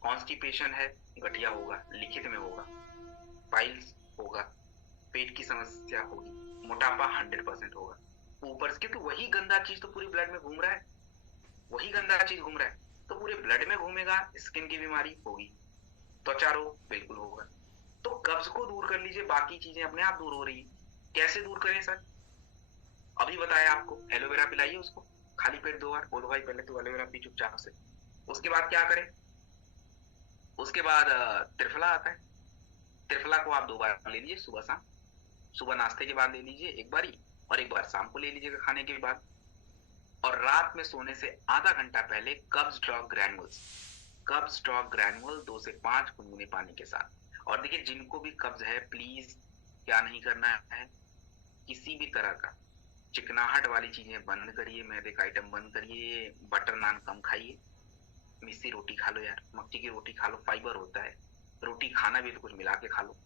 कॉन्स्टिपेशन है, गठिया होगा, लिखित में होगा, पाइल्स होगा, पेट की समस्या होगी, मोटापा 100% होगा। ऊपर से क्योंकि वही गंदा चीज तो पूरी ब्लड में घूम रहा है, वही गंदा चीज घूम रहा है तो पूरे ब्लड में घूमेगा। स्किन की बीमारी होगी, त्वचा रोग बिल्कुल होगा। तो कब्ज को दूर कर लीजिए, बाकी चीजें अपने आप दूर हो रही है। कैसे दूर करें सर, अभी बताया आपको, एलोवेरा पिलाइए उसको खाली पेट 2 बार। बोलो भाई पहले तो एलोवेरा पी चुपचाप से। उसके बाद क्या करें, उसके बाद त्रिफला आता है। त्रिफला को आप 2 बार ले लीजिए, सुबह शाम। सुबह नाश्ते के बाद ले लीजिए एक बारी, और एक बार शाम को ले लीजिएगा खाने के बाद। और रात में सोने से आधा घंटा पहले कब्ज ड्रॉप ग्रैनुअल्स, कब्ज ड्रॉप ग्रैनुअल 2 से 5 गुनगुने पानी के साथ। और देखिए जिनको भी कब्ज है, प्लीज क्या नहीं करना है, किसी भी तरह का चिकनाहट वाली चीजें बंद करिए, मैदे का आइटम बंद करिए, बटर नान कम खाइए, मिस्सी रोटी खा लो यार, मक्की की रोटी खा लो, फाइबर होता है। रोटी खाना भी तो कुछ मिला के खा लो।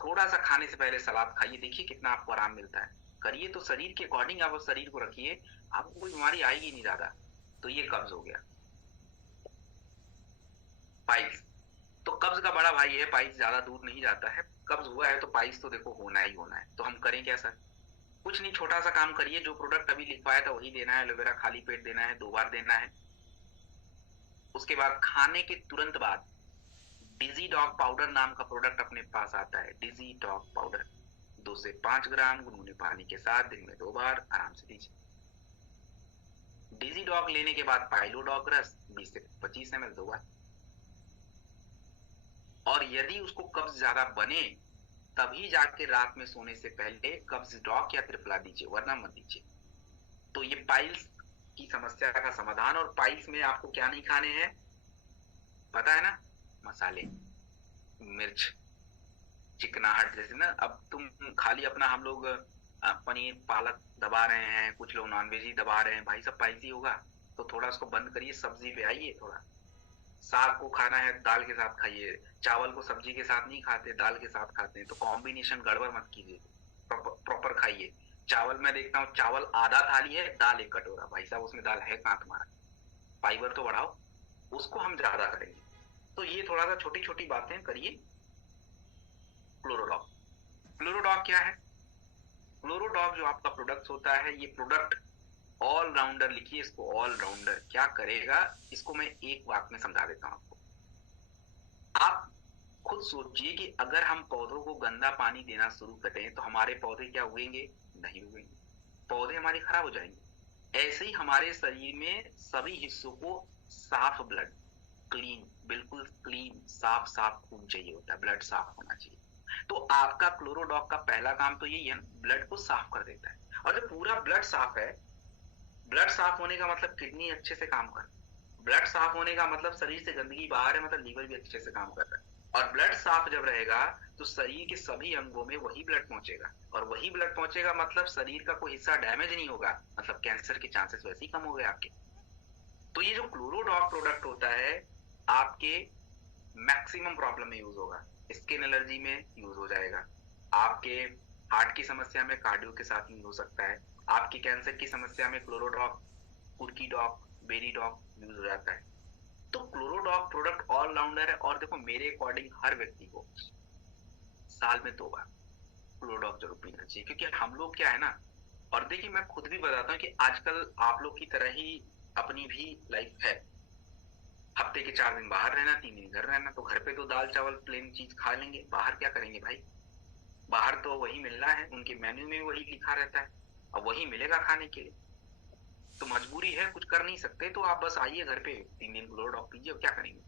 थोड़ा सा खाने से पहले सलाद खाइए, देखिए कितना आपको आराम मिलता है। करिए तो शरीर के अकॉर्डिंग आप शरीर को रखिए, आपको कोई बीमारी आएगी नहीं ज्यादा। तो ये कब्ज हो गया। पाइल्स, तो कब्ज का बड़ा भाई है, पाइल्स ज्यादा दूर नहीं जाता है। कब्ज हुआ है तो पाइल्स तो देखो होना ही होना है। तो हम करें क्या सर, कुछ नहीं, छोटा सा काम करिए, जो प्रोडक्ट अभी लिखवाया था वही देना है। एलोवेरा खाली पेट देना है, 2 बार देना है। उसके बाद खाने के तुरंत बाद डिजी डॉग पाउडर नाम का प्रोडक्ट अपने पास आता है, डिजी डॉग पाउडर 2 से 5 ग्राम गुनगुने पानी के साथ दिन में 2 बार आराम से दीजिए। डिजी डॉग लेने के बाद पाइलो डॉग रस 20 से 25 ml 2 बार। और यदि उसको कब्ज ज्यादा बने, तभी जाके रात में सोने से पहले कब्ज डॉग या त्रिफला दीजिए, वरना मत दीजिए। तो ये पाइल्स की समस्या का समाधान। और पाइल्स में आपको क्या नहीं खाने हैं पता है ना, मसाले, मिर्च, चिकनाहट। जैसे ना अब तुम खाली अपना, हम लोग पनीर पालक दबा रहे हैं, कुछ लोग नॉनवेज ही दबा रहे हैं, भाई सब पाइल्स होगा। तो थोड़ा उसको बंद करिए, सब्जी पे आइए थोड़ा। साग को खाना है दाल के साथ खाइए, चावल को सब्जी के साथ नहीं खाते, दाल के साथ खाते हैं। तो कॉम्बिनेशन गड़बड़ मत कीजिए, प्रॉपर खाइए। चावल में देखता हूँ चावल आधा थाली है, दाल एक कटोरा। भाई साहब उसमें दाल है कहाँ तुम्हारा? फाइबर तो बढ़ाओ, उसको हम ज्यादा करेंगे। तो ये थोड़ा सा छोटी छोटी बातें करिए। क्लोरोडॉक, क्लोरोडॉक क्या है? क्लोरोडॉक जो आपका प्रोडक्ट होता है, ये प्रोडक्ट ऑलराउंडर, लिखिए इसको, ऑलराउंडर। क्या करेगा इसको मैं एक बात में समझा देता हूं आपको। आप खुद सोचिए कि अगर हम पौधों को गंदा पानी देना शुरू करें तो हमारे पौधे क्या उगेंगे? नहीं उगेंगे, पौधे हमारे खराब हो जाएंगे। ऐसे ही हमारे शरीर में सभी हिस्सों को साफ ब्लड, क्लीन, बिल्कुल क्लीन, साफ साफ खून चाहिए होता है, ब्लड साफ होना चाहिए। तो आपका क्लोरोडॉक का पहला काम तो यही है, ब्लड को साफ कर देता है। और जब पूरा ब्लड साफ है, ब्लड साफ होने का मतलब किडनी अच्छे से काम कर, ब्लड साफ होने का मतलब शरीर से गंदगी बाहर है, मतलब लीवर भी अच्छे से काम कर रहा है। और ब्लड साफ जब रहेगा तो शरीर के सभी अंगों में वही ब्लड पहुंचेगा, और वही ब्लड पहुंचेगा मतलब शरीर का कोई हिस्सा डैमेज नहीं होगा, मतलब कैंसर के चांसेस वैसे ही कम हो गए आपके। तो ये जो क्लोरोडॉक प्रोडक्ट होता है आपके मैक्सिमम प्रॉब्लम में यूज होगा। स्किन एलर्जी में यूज हो जाएगा, आपके हार्ट की समस्या में कार्डियो के साथ यूज हो सकता है, आपकी कैंसर की समस्या में क्लोरोडॉक, कुर्की डॉक, बेरी डॉक यूज हो जाता है। तो क्लोरोडॉक प्रोडक्ट ऑलराउंडर है। और देखो मेरे अकॉर्डिंग हर व्यक्ति को साल में 2 बार क्लोरोडॉक जरूर पीना चाहिए, क्योंकि हम लोग क्या है ना, और देखिए मैं खुद भी बताता हूँ कि आजकल आप लोग की तरह ही अपनी भी लाइफ है। हफ्ते के 4 दिन बाहर रहना, 3 दिन घर रहना। तो घर पे तो दाल चावल प्लेन चीज खा लेंगे, बाहर क्या करेंगे भाई? बाहर तो वही मिलना है, उनके मेन्यू में वही लिखा रहता है, अब वही मिलेगा खाने के लिए। तो मजबूरी है, कुछ कर नहीं सकते, तो आप बस आइए घर पे, 3 दिन क्लोरोडॉक पीजिए, और क्या करेंगे?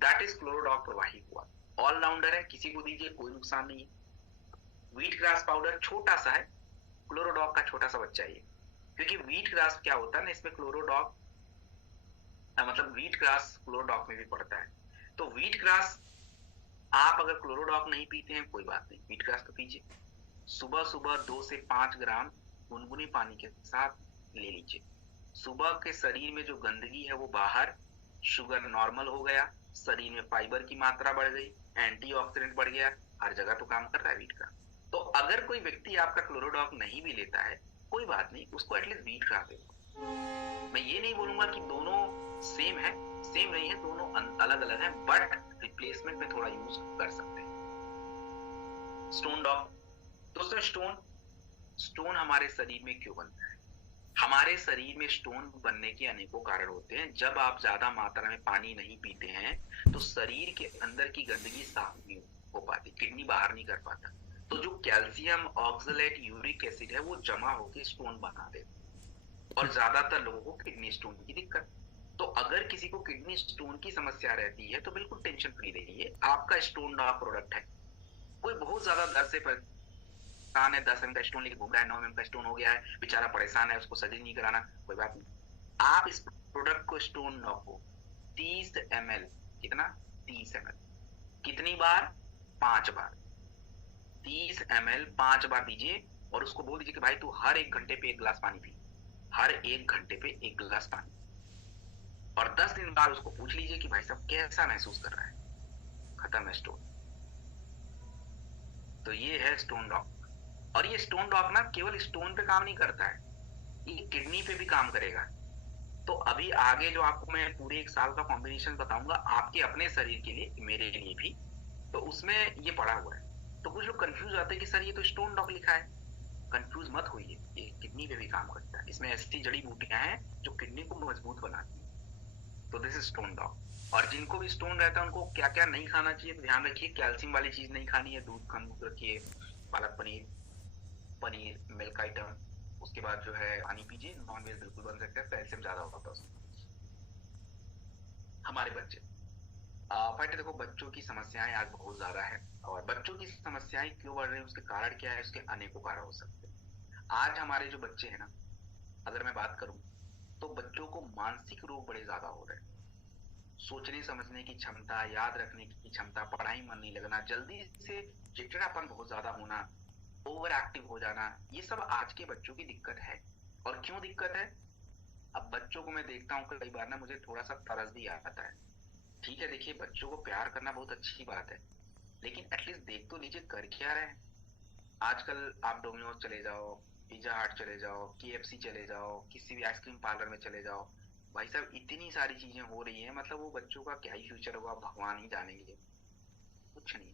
दैट इज क्लोरोडॉक प्रवाही हुआ। ऑलराउंडर है, किसी को दीजिए कोई नुकसान नहीं है। व्हीट ग्रास पाउडर छोटा सा है, क्लोरोडॉक का छोटा सा बच्चा ही है। क्योंकि व्हीट ग्रास क्या होता है ना, इसमें क्लोरोडॉक, मतलब व्हीट ग्रास क्लोरोडॉक में भी पड़ता है। तो व्हीट ग्रास, आप अगर क्लोरोडॉक नहीं पीते हैं कोई बात नहीं, व्हीट ग्रास तो पीजिए। सुबह सुबह 2 से 5 ग्राम गुनगुने पानी के साथ ले लीजिए। सुबह के शरीर में जो गंदगी है वो बाहर, शुगर नॉर्मल हो गया, शरीर में फाइबर की मात्रा बढ़ गई, एंटीऑक्सीडेंट बढ़ गया, हर जगह तो काम कर रहा है वीट का। तो अगर कोई व्यक्ति आपका क्लोरोडॉक नहीं भी लेता है कोई बात नहीं, उसको एटलीस्ट वीट खा दे। मैं ये नहीं बोलूंगा कि दोनों सेम है, सेम नहीं है, दोनों अलग अलग है, बट रिप्लेसमेंट में थोड़ा यूज कर सकते हैं। स्टोन डॉग, दोस्तों स्टोन, स्टोन हमारे शरीर में क्यों बनता है? हमारे शरीर में स्टोन बनने के अनेकों कारण होते हैं। जब आप ज्यादा मात्रा में पानी नहीं पीते हैं तो शरीर के अंदर की गंदगी साफ नहीं हो पाती, किडनी बाहर नहीं कर पाता। तो जो कैल्शियम ऑक्सलेट यूरिक एसिड है वो जमा होकर स्टोन बना देते हैं, और ज्यादातर लोगों को किडनी स्टोन की दिक्कत। तो अगर किसी को किडनी स्टोन की समस्या रहती है तो बिल्कुल टेंशन फ्री रहिए, आपका स्टोन डॉग प्रोडक्ट है। कोई बहुत ज्यादा दर्द से परेशान है, 10 mm का स्टोन लेके घूम रहा है, 9 mm का स्टोन हो गया है, बेचारा परेशान है, उसको सर्जरी नहीं कराना, कोई बात नहीं। आप इस प्रोडक्ट को, स्टोन डॉग को 30 ml, कितना? 30 ml, कितनी बार? 5 बार। 30 ml 5 बार दीजिए, और उसको बोल दीजिए कि भाई तू हर 1 घंटे पे 1 गिलास पानी पी, हर 1 घंटे पे 1 गिलास पानी। और 10 दिन बाद उसको पूछ लीजिए कि भाई साहब कैसा महसूस कर रहा है? खत्म है स्टोन। तो ये है स्टोन डॉग। और ये स्टोन डॉग ना केवल स्टोन पे काम नहीं करता है, ये किडनी पे भी काम करेगा। तो अभी आगे जो आपको मैं पूरे 1 साल का कॉम्बिनेशन बताऊंगा आपके अपने शरीर के लिए, मेरे लिए भी, तो उसमें ये पड़ा हुआ है। तो कुछ लोग कंफ्यूज आते हैं कि सर ये तो स्टोन डॉग लिखा है। कंफ्यूज मत होइए, ये किडनी पे भी काम करता है, इसमें ऐसी जड़ी बूटियां हैं जो किडनी को मजबूत बनाती है। तो दिस इज स्टोन डॉग। और जिनको भी स्टोन रहता है उनको क्या क्या नहीं खाना चाहिए, तो ध्यान रखिए, कैल्शियम वाली चीज नहीं खानी है, दूध कम रखिए, पालक पनीर, पनीर, मिल्क आइटम। उसके बाद जो है पानी पीजिए, नॉन वेज बिल्कुल बन सकता है, कैल्शियम ज्यादा होता है उसमें। हमारे बच्चे, बट देखो बच्चों की समस्याएं आज बहुत ज्यादा है, और बच्चों की समस्याएं क्यों बढ़ रही है उसके कारण क्या है, उसके अनेकों कारण हो सकते हैं। आज हमारे जो बच्चे हैं ना, अगर मैं बात करूं तो बच्चों को मानसिक रोग बड़े ज्यादा हो रहे हैं। सोचने समझने की क्षमता, याद रखने की क्षमता, पढ़ाई मन नहीं लगना, जल्दी से चिड़चिड़ापन बहुत ज्यादा होना, ओवर एक्टिव हो जाना, ये सब आज के बच्चों की दिक्कत है। और क्यों दिक्कत है? अब बच्चों को मैं देखता हूँ कई बार ना, मुझे थोड़ा सा तरस भी आता है। ठीक है, देखिए बच्चों को प्यार करना बहुत अच्छी बात है, लेकिन एटलीस्ट देख तो लीजिए कर क्या रहे हैं। आजकल आप डोमिनोज चले जाओ, पिज्जा हट चले जाओ, KFC चले जाओ, किसी भी आइसक्रीम पार्लर में चले जाओ, भाई साहब इतनी सारी चीजें हो रही है, मतलब वो बच्चों का क्या ही फ्यूचर होगा भगवान ही जानेंगे। कुछ नहीं,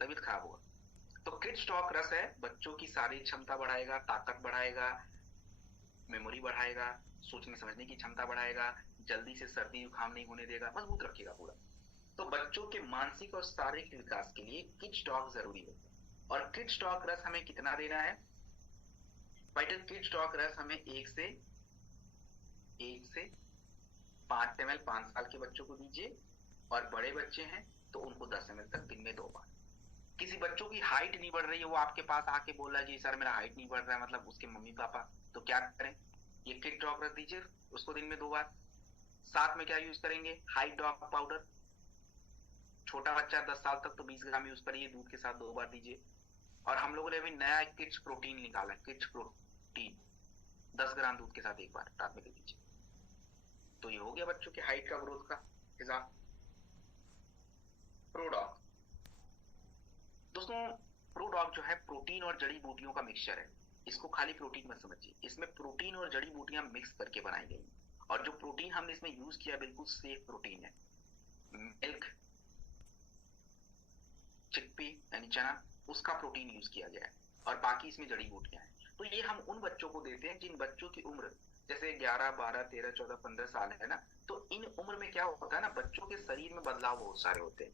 तबीयत खराब होगा। तो किड स्टॉक रस है, बच्चों की शारीरिक क्षमता बढ़ाएगा, ताकत बढ़ाएगा, मेमोरी बढ़ाएगा, सोचने समझने की क्षमता बढ़ाएगा, जल्दी से सर्दी जुकाम नहीं होने देगा, मजबूत रखेगा पूरा। तो बच्चों के मानसिक और शारीरिक विकास के लिए किड स्टॉक जरूरी है। और किड स्टॉक रस हमें कितना देना है? वाइटल किड स्टॉक रस हमें एक से 5 ml 5 साल के बच्चों को दीजिए, और बड़े बच्चे हैं तो उनको 10 ml तक दिन में 2 बार। किसी बच्चों की हाइट नहीं बढ़ रही है, वो आपके पास आके बोल रहा है जी सर मेरा हाइट नहीं बढ़ रहा है, मतलब उसके मम्मी पापा, तो क्या करें? ये किड ड्रॉप रख दीजिए उसको दिन में 2 बार। साथ में क्या यूज करेंगे? High drop powder. छोटा बच्चा 10 साल तक तो 20 ग्राम यूज करिए, दूध के साथ 2 बार दीजिए। और हम लोगों ने अभी नया किड्स प्रोटीन निकाला है, किड्स प्रोटीन 10 ग्राम दूध के साथ 1 बार रात में दे दीजिए। तो ये हो गया बच्चों के हाइट का ग्रोथ का हिसाब। प्रोडॉग दोस्तों, प्रोडॉग जो है प्रोटीन और जड़ी बूटियों का मिक्सचर है। इसको खाली प्रोटीन मत समझिए, इसमें प्रोटीन और जड़ी बूटियां मिक्स करके बनाई गई। और जो प्रोटीन हमने इसमें यूज किया बिल्कुल सेफ प्रोटीन है। मिल्क, चिकपी यानी चना, उसका प्रोटीन यूज किया गया है, और बाकी इसमें जड़ी बूटियां हैं। तो ये हम उन बच्चों को देते हैं जिन बच्चों की उम्र जैसे 11, 12, 13, 14, 15 साल है ना, तो इन उम्र में क्या होता है ना, बच्चों के शरीर में बदलाव बहुत सारे होते हैं,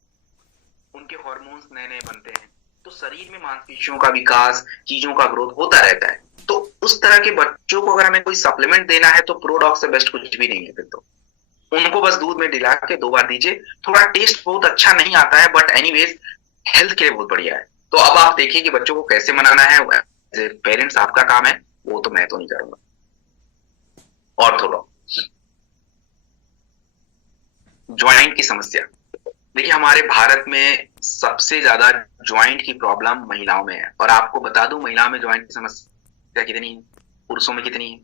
उनके हार्मोन्स नए नए बनते हैं, तो शरीर में मांसपेशियों का विकास, चीजों का ग्रोथ होता रहता है। तो उस तरह के बच्चों को अगर हमें कोई सप्लीमेंट देना है तो प्रोडॉग से बेस्ट कुछ भी नहीं है। फिर तो उनको बस दूध में डिला के 2 बार दीजिए। थोड़ा टेस्ट बहुत अच्छा नहीं आता है, बट एनीवेज हेल्थ के लिए बहुत बढ़िया है। तो अब आप देखिए कि बच्चों को कैसे मनाना है, पेरेंट्स आपका काम है, वो तो मैं तो नहीं करूंगा। ऑर्थोडॉग, ज्वाइंट की समस्या। देखिए हमारे भारत में सबसे ज्यादा ज्वाइंट की प्रॉब्लम महिलाओं में है, और आपको बता दूं महिलाओं में ज्वाइंट की समस्या कितनी है, पुरुषों में कितनी है।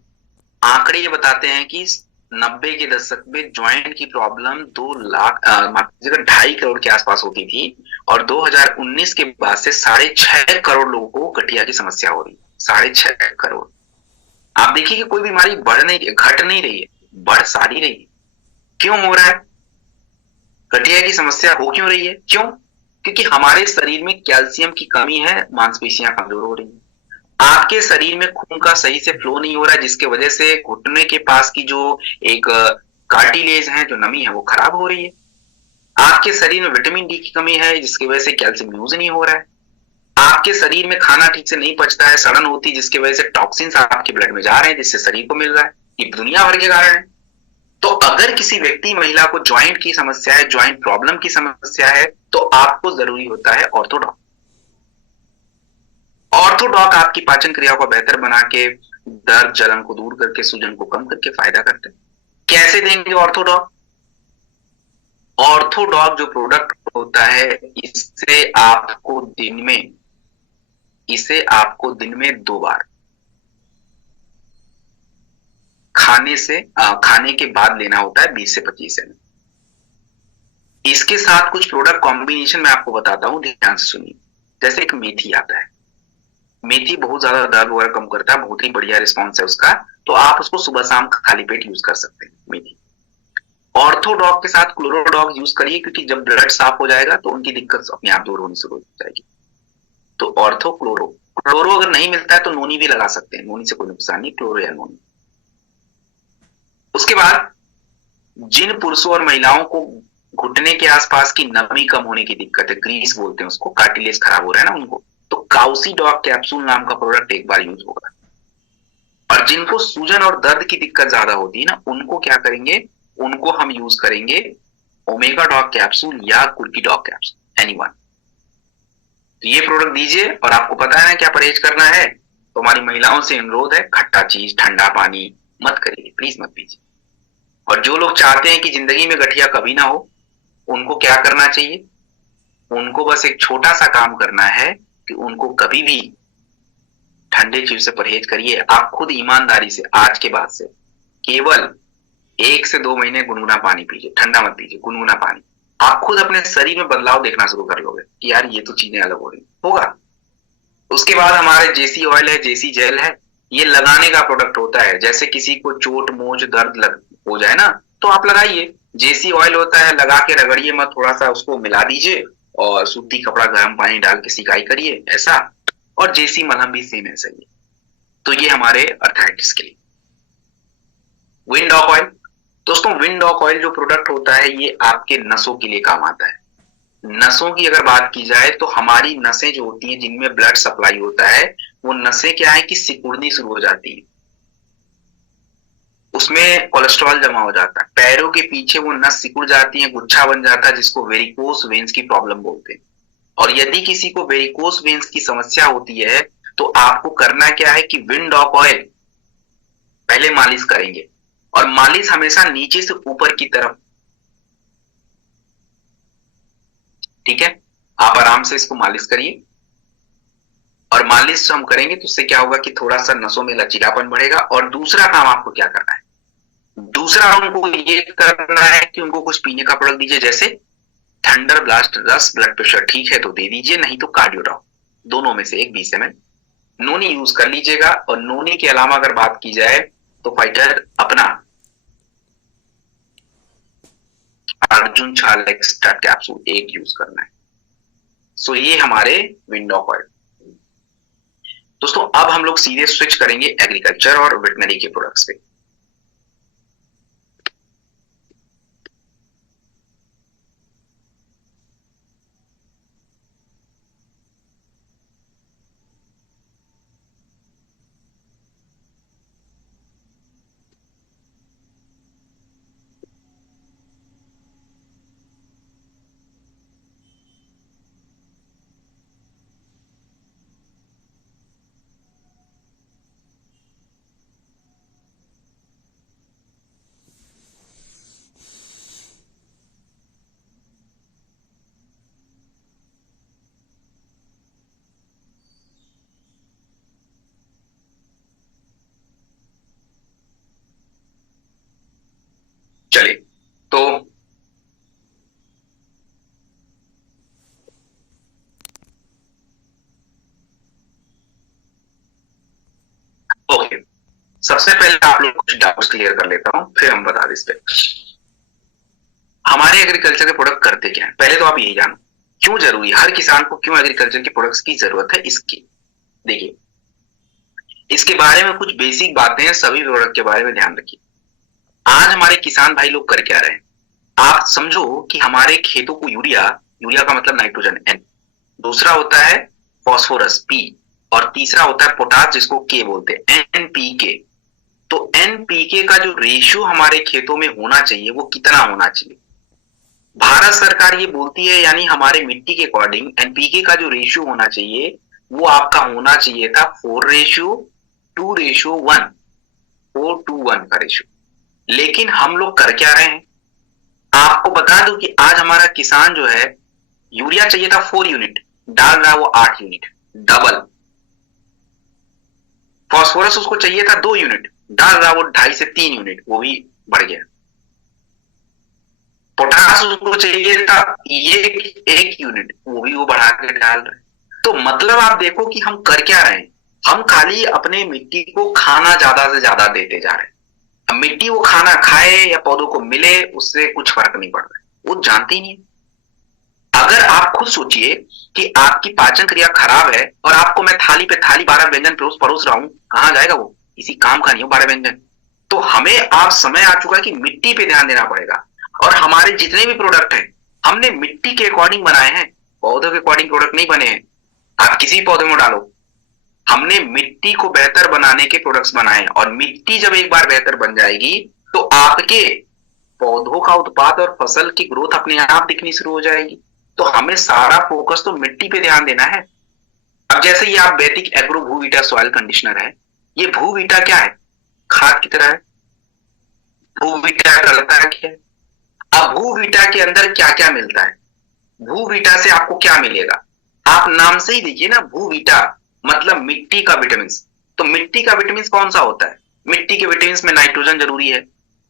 आंकड़े ये बताते हैं कि 90 के दशक में ज्वाइंट की प्रॉब्लम 2,2.5 करोड़ के आसपास होती थी, और 2019 के बाद से 6.5 करोड़ लोगों को गठिया की समस्या हो रही है। 6.5 करोड़। आप देखिए कि कोई बीमारी बढ़ नहीं रही, घट नहीं रही है, बढ़ सारी रही है। क्यों हो रहा है? गठिया की समस्या हो क्यों रही है? क्यों? क्योंकि हमारे शरीर में कैल्शियम की कमी है, मांसपेशियां कमजोर हो रही है। आपके शरीर में खून का सही से फ्लो नहीं हो रहा है, जिसके वजह से घुटने के पास की जो एक कार्टिलेज है, जो नमी है, वो खराब हो रही है। आपके शरीर में विटामिन डी की कमी है, जिसकी वजह से कैल्शियम यूज नहीं हो रहा है। आपके शरीर में खाना ठीक से नहीं पचता है, सड़न होती है, जिसकी वजह से टॉक्सिन्स आपके ब्लड में जा रहे हैं, जिससे शरीर को मिल रहा है। ये दुनिया भर के कारण है। तो अगर किसी व्यक्ति महिला को ज्वाइंट की समस्या है, ज्वाइंट प्रॉब्लम की समस्या है, तो आपको जरूरी होता है ऑर्थोडॉग। ऑर्थोडॉग आपकी पाचन क्रिया को बेहतर बना के दर्द जलन को दूर करके सूजन को कम करके फायदा करते हैं। कैसे देंगे ऑर्थोडॉग? ऑर्थोडॉग जो प्रोडक्ट होता है, इसे आपको दिन में 2 बार खाने के बाद लेना होता है, 20 से 25 ml। इसके साथ कुछ प्रोडक्ट कॉम्बिनेशन में आपको बताता हूं, ध्यान से सुनिए। जैसे एक मेथी आता है, मेथी बहुत ज्यादा दर्द वगैरह कम करता है, बहुत ही बढ़िया रिस्पॉन्स है उसका, तो आप उसको सुबह शाम खाली पेट यूज कर सकते हैं मेथी। ऑर्थोडॉग के साथ क्लोरोडॉग यूज करिए, क्योंकि जब ब्लड साफ हो जाएगा तो उनकी दिक्कत अपने आप दूर होनी शुरू हो जाएगी। तो ऑर्थो क्लोरो अगर नहीं मिलता है तो नोनी भी लगा सकते हैं, नोनी से कोई नुकसान नहीं, क्लोरो या नोनी। उसके बाद जिन पुरुषों और महिलाओं को घुटने के आसपास की नमी कम होने की दिक्कत है, ग्रीस बोलते हैं उसको, कार्टिलेज खराब हो रहा है ना उनको, तो काउसीडॉग कैप्सूल नाम का प्रोडक्ट 1 बार यूज होगा। और जिनको सूजन और दर्द की दिक्कत ज्यादा होती है ना, उनको क्या करेंगे, उनको हम यूज करेंगे ओमेगा डॉग कैप्सूल या कुर्की डॉग कैप्सूल, एनीवन। तो ये प्रोडक्ट दीजिए, और आपको पता है ना क्या परहेज करना है। तो हमारी महिलाओं से अनुरोध है, खट्टा चीज, ठंडा पानी मत करिए, प्लीज मत पीजिए। और जो लोग चाहते हैं कि जिंदगी में गठिया कभी ना हो, उनको क्या करना चाहिए, उनको बस एक छोटा सा काम करना है कि उनको कभी भी ठंडे चीज से परहेज करिए। आप खुद ईमानदारी से आज के बाद से केवल 1 से 2 महीने गुनगुना पानी पीजिए, ठंडा मत पीजिए, गुनगुना पानी। आप खुद अपने शरीर में बदलाव देखना शुरू कर लोगे कि यार ये तो चीजें अलग हो रही होगा। उसके बाद हमारे जेसी ऑयल है, जेसी जेल है, ये लगाने का प्रोडक्ट होता है। जैसे किसी को चोट मोच दर्द हो जाए ना, तो आप लगाइए। जेसी ऑयल होता है, लगा के रगड़िए मत, थोड़ा सा उसको मिला दीजिए और सूती कपड़ा गर्म पानी डाल के सिकाई करिए ऐसा। और जेसी मलहम भी सेम ऐसा ही है। तो ये हमारे अर्थराइटिस के लिए। विंड ऑक ऑयल, दोस्तों विंड ऑक ऑयल जो प्रोडक्ट होता है ये आपके नसों के लिए काम आता है। नसों की अगर बात की जाए तो हमारी नसें जो होती हैं जिनमें ब्लड सप्लाई होता है, वो नसें क्या है कि सिकुड़नी शुरू हो जाती है, उसमें कोलेस्ट्रॉल जमा हो जाता है, पैरों के पीछे वो नस सिकुड़ जाती है, गुच्छा बन जाता है, जिसको वेरिकोस वेन्स की प्रॉब्लम बोलते हैं। और यदि किसी को वेरिकोस वेन्स की समस्या होती है तो आपको करना क्या है कि विंड ऑक ऑयल पहले मालिश करेंगे, और मालिश हमेशा नीचे से ऊपर की तरफ, ठीक है। आप आराम से इसको मालिश करिए, और मालिश हम करेंगे तो उससे क्या होगा कि थोड़ा सा नसों में लचीलापन बढ़ेगा। और दूसरा काम आपको क्या करना है, दूसरा उनको ये करना है कि उनको कुछ पीने का प्रोडक्ट दीजिए, जैसे थंडर ब्लास्ट रस, ब्लड प्रेशर ठीक है तो दे दीजिए, नहीं तो कार्डियोडॉक, दोनों में से एक 20 ml नोनी यूज कर लीजिएगा। और नोनी के अलावा अगर बात की जाए तो फाइटर अपना अर्जुन छाल एक्स्ट्रा कैप्सूल एक यूज करना है। सो ये हमारे विंड ऑक ऑयल। दोस्तों अब हम लोग सीधे स्विच करेंगे एग्रीकल्चर और वेटनरी के प्रोडक्ट्स पे। चलिए तो ओके, सबसे पहले आप लोग कुछ डाउट्स क्लियर कर लेता हूं, फिर हम बता दें इस पे हमारे एग्रीकल्चर के प्रोडक्ट करते क्या है। पहले तो आप यही जानो क्यों जरूरी है, हर किसान को क्यों एग्रीकल्चर के प्रोडक्ट्स की जरूरत है इसकी। देखिए इसके बारे में कुछ बेसिक बातें हैं, सभी प्रोडक्ट के बारे में ध्यान रखिए। आज हमारे किसान भाई लोग कर क्या रहे हैं, आप समझो कि हमारे खेतों को यूरिया, यूरिया का मतलब नाइट्रोजन N, दूसरा होता है फॉस्फोरस P, और तीसरा होता है पोटास जिसको K बोलते हैं, NPK। तो NPK का जो रेशियो हमारे खेतों में होना चाहिए वो कितना होना चाहिए, भारत सरकार ये बोलती है, यानी हमारे मिट्टी के अकॉर्डिंग एनपीके का जो रेशियो होना चाहिए वो आपका होना चाहिए था 4:2:1, 4:1 का रेशियो। लेकिन हम लोग कर क्या रहे हैं, आपको बता दूं कि आज हमारा किसान जो है यूरिया चाहिए था 4 यूनिट, डाल रहा है वो 8 यूनिट, डबल। फॉस्फोरस उसको चाहिए था 2 यूनिट, डाल रहा वो 2.5 से 3 यूनिट, वो भी बढ़ गया। पोटास उसको चाहिए था ये 1 यूनिट, वो भी वो बढ़ा के डाल रहे। तो मतलब आप देखो कि हम कर क्या रहे हैं, हम खाली अपने मिट्टी को खाना ज्यादा से ज्यादा देते जा रहे हैं। अब मिट्टी वो खाना खाए या पौधों को मिले उससे कुछ फर्क नहीं पड़ रहा है, वो जानती नहीं है। अगर आप खुद सोचिए कि आपकी पाचन क्रिया खराब है और आपको मैं थाली पे थाली 12 व्यंजन परोस रहा हूं, कहां जाएगा वो, किसी काम का नहीं हो 12 व्यंजन। तो हमें आप समय आ चुका है कि मिट्टी पे ध्यान देना पड़ेगा। और हमारे जितने भी प्रोडक्ट हैं हमने मिट्टी के अकॉर्डिंग बनाए हैं, पौधों के अकॉर्डिंग प्रोडक्ट नहीं बने हैं। आप किसी पौधे में डालो, हमने मिट्टी को बेहतर बनाने के प्रोडक्ट्स बनाए हैं। और मिट्टी जब एक बार बेहतर बन जाएगी तो आपके पौधों का उत्पाद और फसल की ग्रोथ अपने आप दिखनी शुरू हो जाएगी। तो हमें सारा फोकस तो मिट्टी पे ध्यान देना है। अब जैसे ये आप वैदिक एग्रो भूविटा सॉइल कंडीशनर है, ये भूविटा क्या है, खाद की तरह है। भूविटा करता है क्या, अब भूविटा के अंदर क्या क्या मिलता है, भूविटा से आपको क्या मिलेगा, आप नाम से ही देखिए ना, भूविटा मतलब मिट्टी का विटामिन। तो मिट्टी का विटामिन कौन सा होता है, मिट्टी के विटामिन में नाइट्रोजन जरूरी है,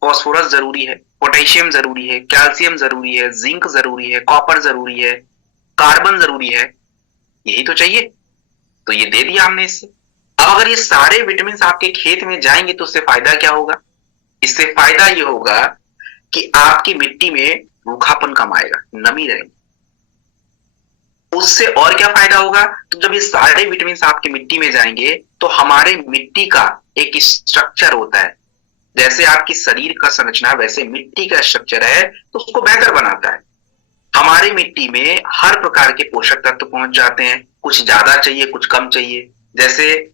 फॉस्फोरस जरूरी है, पोटेशियम जरूरी है, कैल्शियम जरूरी है, जिंक जरूरी है, कॉपर जरूरी है, कार्बन जरूरी है, यही तो चाहिए। तो ये दे दिया हमने इससे। अब अगर ये सारे विटामिन आपके खेत में जाएंगे तो उससे फायदा क्या होगा? इससे फायदा ये होगा कि आपकी मिट्टी में रूखापन कम आएगा, नमी रहेगी। उससे और क्या फायदा होगा? तो जब ये सारे विटामिन आपके मिट्टी में जाएंगे तो हमारे मिट्टी का एक स्ट्रक्चर होता है, जैसे आपकी शरीर का संरचना वैसे मिट्टी का स्ट्रक्चर है, तो उसको बेहतर बनाता है। हमारी मिट्टी में हर प्रकार के पोषक तत्व पहुंच जाते हैं, कुछ ज्यादा चाहिए कुछ कम चाहिए। जैसे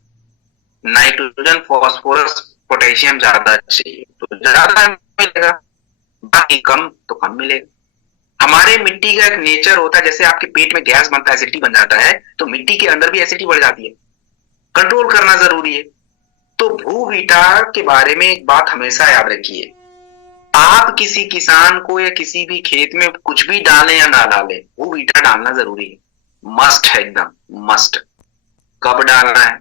नाइट्रोजन, फास्फोरस, पोटेशियम ज्यादा चाहिए तो ज्यादा मिलेगा, बाकी कम तो कम मिलेगा। हमारे मिट्टी का एक नेचर होता है, जैसे आपके पेट में गैस बनता है, एसिडिटी बन जाता है, तो मिट्टी के अंदर भी एसिडिटी बढ़ जाती है। कंट्रोल करना जरूरी है। तो भूवीटा के बारे में एक बात हमेशा याद रखिए, आप किसी किसान को या किसी भी खेत में कुछ भी डालें या ना डालें, भूवीटा डालना जरूरी है, मस्ट है, एकदम मस्ट। कब डालना है?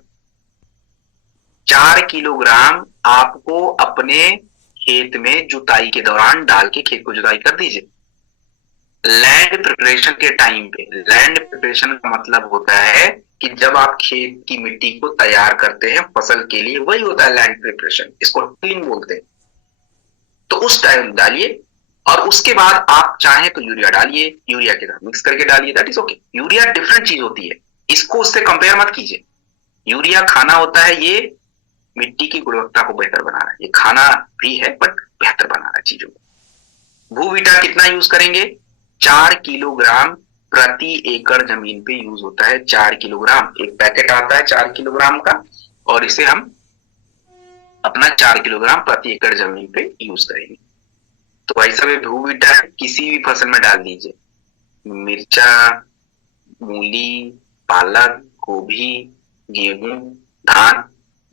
4 किलोग्राम आपको अपने खेत में जुताई के दौरान डाल के खेत को जुताई कर दीजिए। लैंड प्रिपरेशन के टाइम पे, लैंड प्रिपरेशन का मतलब होता है कि जब आप खेत की मिट्टी को तैयार करते हैं फसल के लिए, वही होता है लैंड प्रिपरेशन, इसको टिलिंग बोलते हैं। तो उस टाइम डालिए, और उसके बाद आप चाहें तो यूरिया डालिए, यूरिया के साथ मिक्स करके डालिए, that is okay. Urea different चीज होती है, इसको उससे कंपेयर मत कीजिए। यूरिया खाना होता है, ये मिट्टी की गुणवत्ता को बेहतर बना रहा है, ये खाना भी है बट बेहतर बना रहा है चीजों को। भूवीटा कितना यूज करेंगे? 4 किलोग्राम प्रति एकड़ जमीन पे यूज होता है। 4 किलोग्राम, एक पैकेट आता है 4 किलोग्राम का, और इसे हम अपना 4 किलोग्राम प्रति एकड़ जमीन पे यूज करेंगे। तो भाई साहब, भूवीटा किसी भी फसल में डाल दीजिए, मिर्चा, मूली, पालक, गोभी, गेहूं, धान,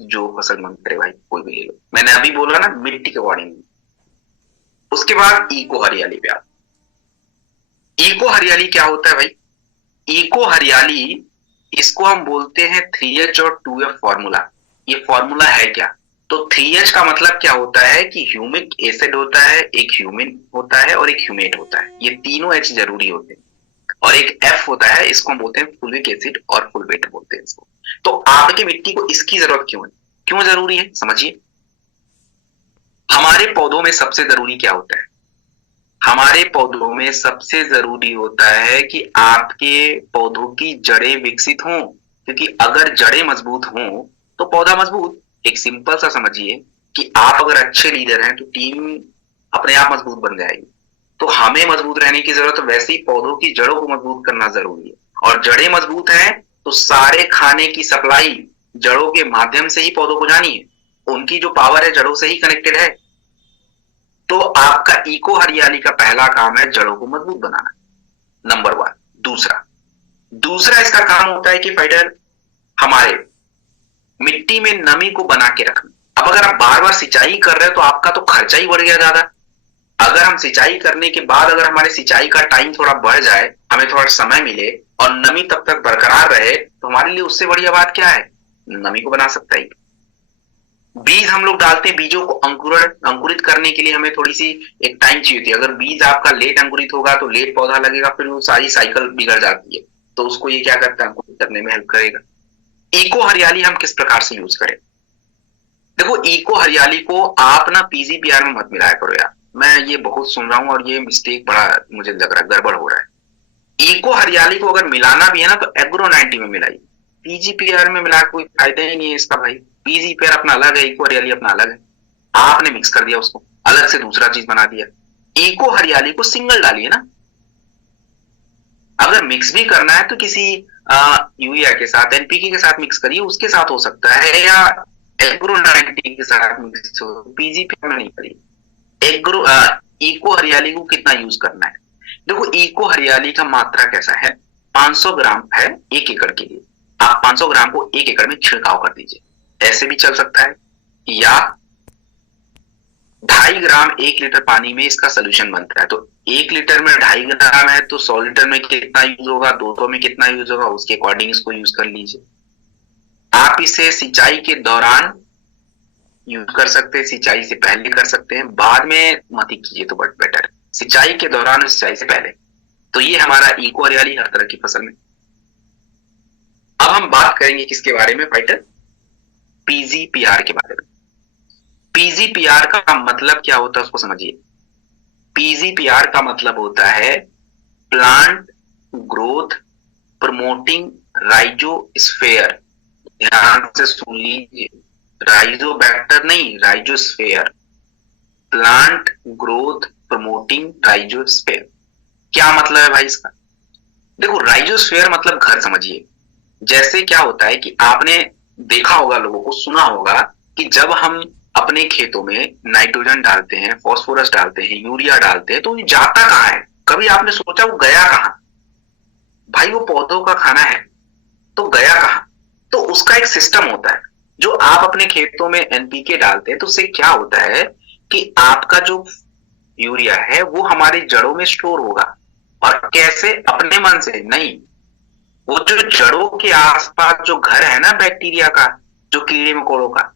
जो फसल मन करे भाई कोई भी ले लो। मैंने अभी बोला ना मिट्टी के अकॉर्डिंग। उसके बाद इको हरियाली पे आप। इको हरियाली क्या होता है भाई? इको हरियाली, इसको हम बोलते हैं 3H और 2F फॉर्मूला। ये फॉर्मूला है क्या? तो 3H का मतलब क्या होता है कि ह्यूमिक एसिड होता है, एक ह्यूमिन होता है और एक ह्यूमेट होता है, ये तीनों H जरूरी होते हैं। और एक F होता है, इसको हम बोलते हैं फुल्विक एसिड और फुलवेट बोलते हैं इसको। तो आपकी मिट्टी को इसकी जरूरत क्यों है, क्यों जरूरी है, समझिए। हमारे पौधों में सबसे जरूरी क्या होता है? हमारे पौधों में सबसे जरूरी होता है कि आपके पौधों की जड़ें विकसित हों, क्योंकि अगर जड़ें मजबूत हों तो पौधा मजबूत। एक सिंपल सा समझिए कि आप अगर अच्छे लीडर हैं तो टीम अपने आप मजबूत बन जाएगी। तो हमें मजबूत रहने की जरूरत है, वैसे ही पौधों की जड़ों को मजबूत करना जरूरी है। और जड़ें मजबूत हैं तो सारे खाने की सप्लाई जड़ों के माध्यम से ही पौधों को जानी है, उनकी जो पावर है जड़ों से ही कनेक्टेड है। तो आपका इको हरियाली का पहला काम है जड़ों को मजबूत बनाना, नंबर 1। दूसरा इसका काम होता है कि फाइटर हमारे मिट्टी में नमी को बना के रखना। अब अगर आप बार बार सिंचाई कर रहे हो तो आपका तो खर्चा ही बढ़ गया ज्यादा। अगर हम सिंचाई करने के बाद अगर हमारे सिंचाई का टाइम थोड़ा बढ़ जाए, हमें थोड़ा समय मिले और नमी तब तक बरकरार रहे, तो हमारे लिए उससे बढ़िया बात क्या है? नमी को बना सकता है। बीज हम लोग डालते हैं, बीजों को अंकुरित करने के लिए हमें थोड़ी सी एक टाइम चाहिए होती है। अगर बीज आपका लेट अंकुरित होगा तो लेट पौधा लगेगा, फिर वो सारी साइकिल बिगड़ जाती है। तो उसको ये क्या करता है, अंकुरित करने में हेल्प करेगा। इको हरियाली हम किस प्रकार से यूज करें? देखो, इको हरियाली को आप ना पीजीपीआर में मत मिलाया करो यार, मैं ये बहुत सुन रहा हूं और ये मिस्टेक बड़ा मुझे लग रहा है, गड़बड़ हो रहा है। इको हरियाली को अगर मिलाना भी है ना तो एग्रो 90 में मिलाइए, पीजीपीआर में मिला कोई फायदा ही नहीं है इसका भाई। पीजीपीआर अपना अलग है, इको हरियाली अपना अलग है। आपने मिक्स कर दिया उसको, अलग से दूसरा चीज बना दिया। इको हरियाली को सिंगल डालिए ना। अगर मिक्स भी करना है तो किसी यूरिया के साथ, एनपीके के साथ मिक्स करिए, उसके साथ हो सकता है, या एग्रो 90 के साथ मिक्स हो, पीजीपीआर में नहीं करिए। एग्रो इको हरियाली को कितना यूज करना है? देखो, इको हरियाली का मात्रा कैसा है, 500 ग्राम है 1 एकड़ के लिए। आप 500 ग्राम को 1 एकड़ में छिड़काव कर दीजिए, ऐसे भी चल सकता है, या 2.5 ग्राम 1 लीटर पानी में इसका सोल्यूशन बनता है। तो 1 लीटर में 2.5 ग्राम है तो 100 लीटर में कितना यूज होगा, 200 में कितना यूज होगा, उसके अकॉर्डिंग इसको यूज कर लीजिए। आप इसे सिंचाई के दौरान यूज कर सकते हैं, सिंचाई से पहले कर सकते हैं, बाद में मत ही कीजिए तो बट बेटर। सिंचाई के दौरान और सिंचाई से पहले। तो ये हमारा इको हरियाली हर तरह की फसल में। अब हम बात करेंगे किसके बारे में फाइटर? पीजीपीआर के बारे में। पीजीपीआर का मतलब क्या होता है उसको समझिए। पीजीपीआर का मतलब होता है प्लांट ग्रोथ प्रमोटिंग राइजोस्फेयर। ध्यान से सुन लीजिए, राइजोबैक्टर नहीं, rhizosphere. Plant growth promoting rhizosphere. क्या मतलब है भाई इसका? देखो, राइजोस्फेयर मतलब घर समझिए। जैसे क्या होता है कि आपने देखा होगा, लोगों को सुना होगा कि जब हम अपने खेतों में नाइट्रोजन डालते हैं, फास्फोरस डालते हैं, यूरिया डालते हैं, तो ये जाता कहाँ है? कभी आपने सोचा वो गया कहाँ? भाई वो पौधों का खाना है, तो गया कहाँ? तो उसका एक सिस्टम होता है। जो आप अपने खेतों में एनपीके डालते हैं तो उससे क्या होता है कि आपका जो यूरिया है वो हमारी जड़ों में स्टोर होगा। और कैसे? अपने मन से नहीं, वो जो जड़ों के आसपास जो घर है ना बैक्टीरिया का, जो कीड़े मकोड़ों का,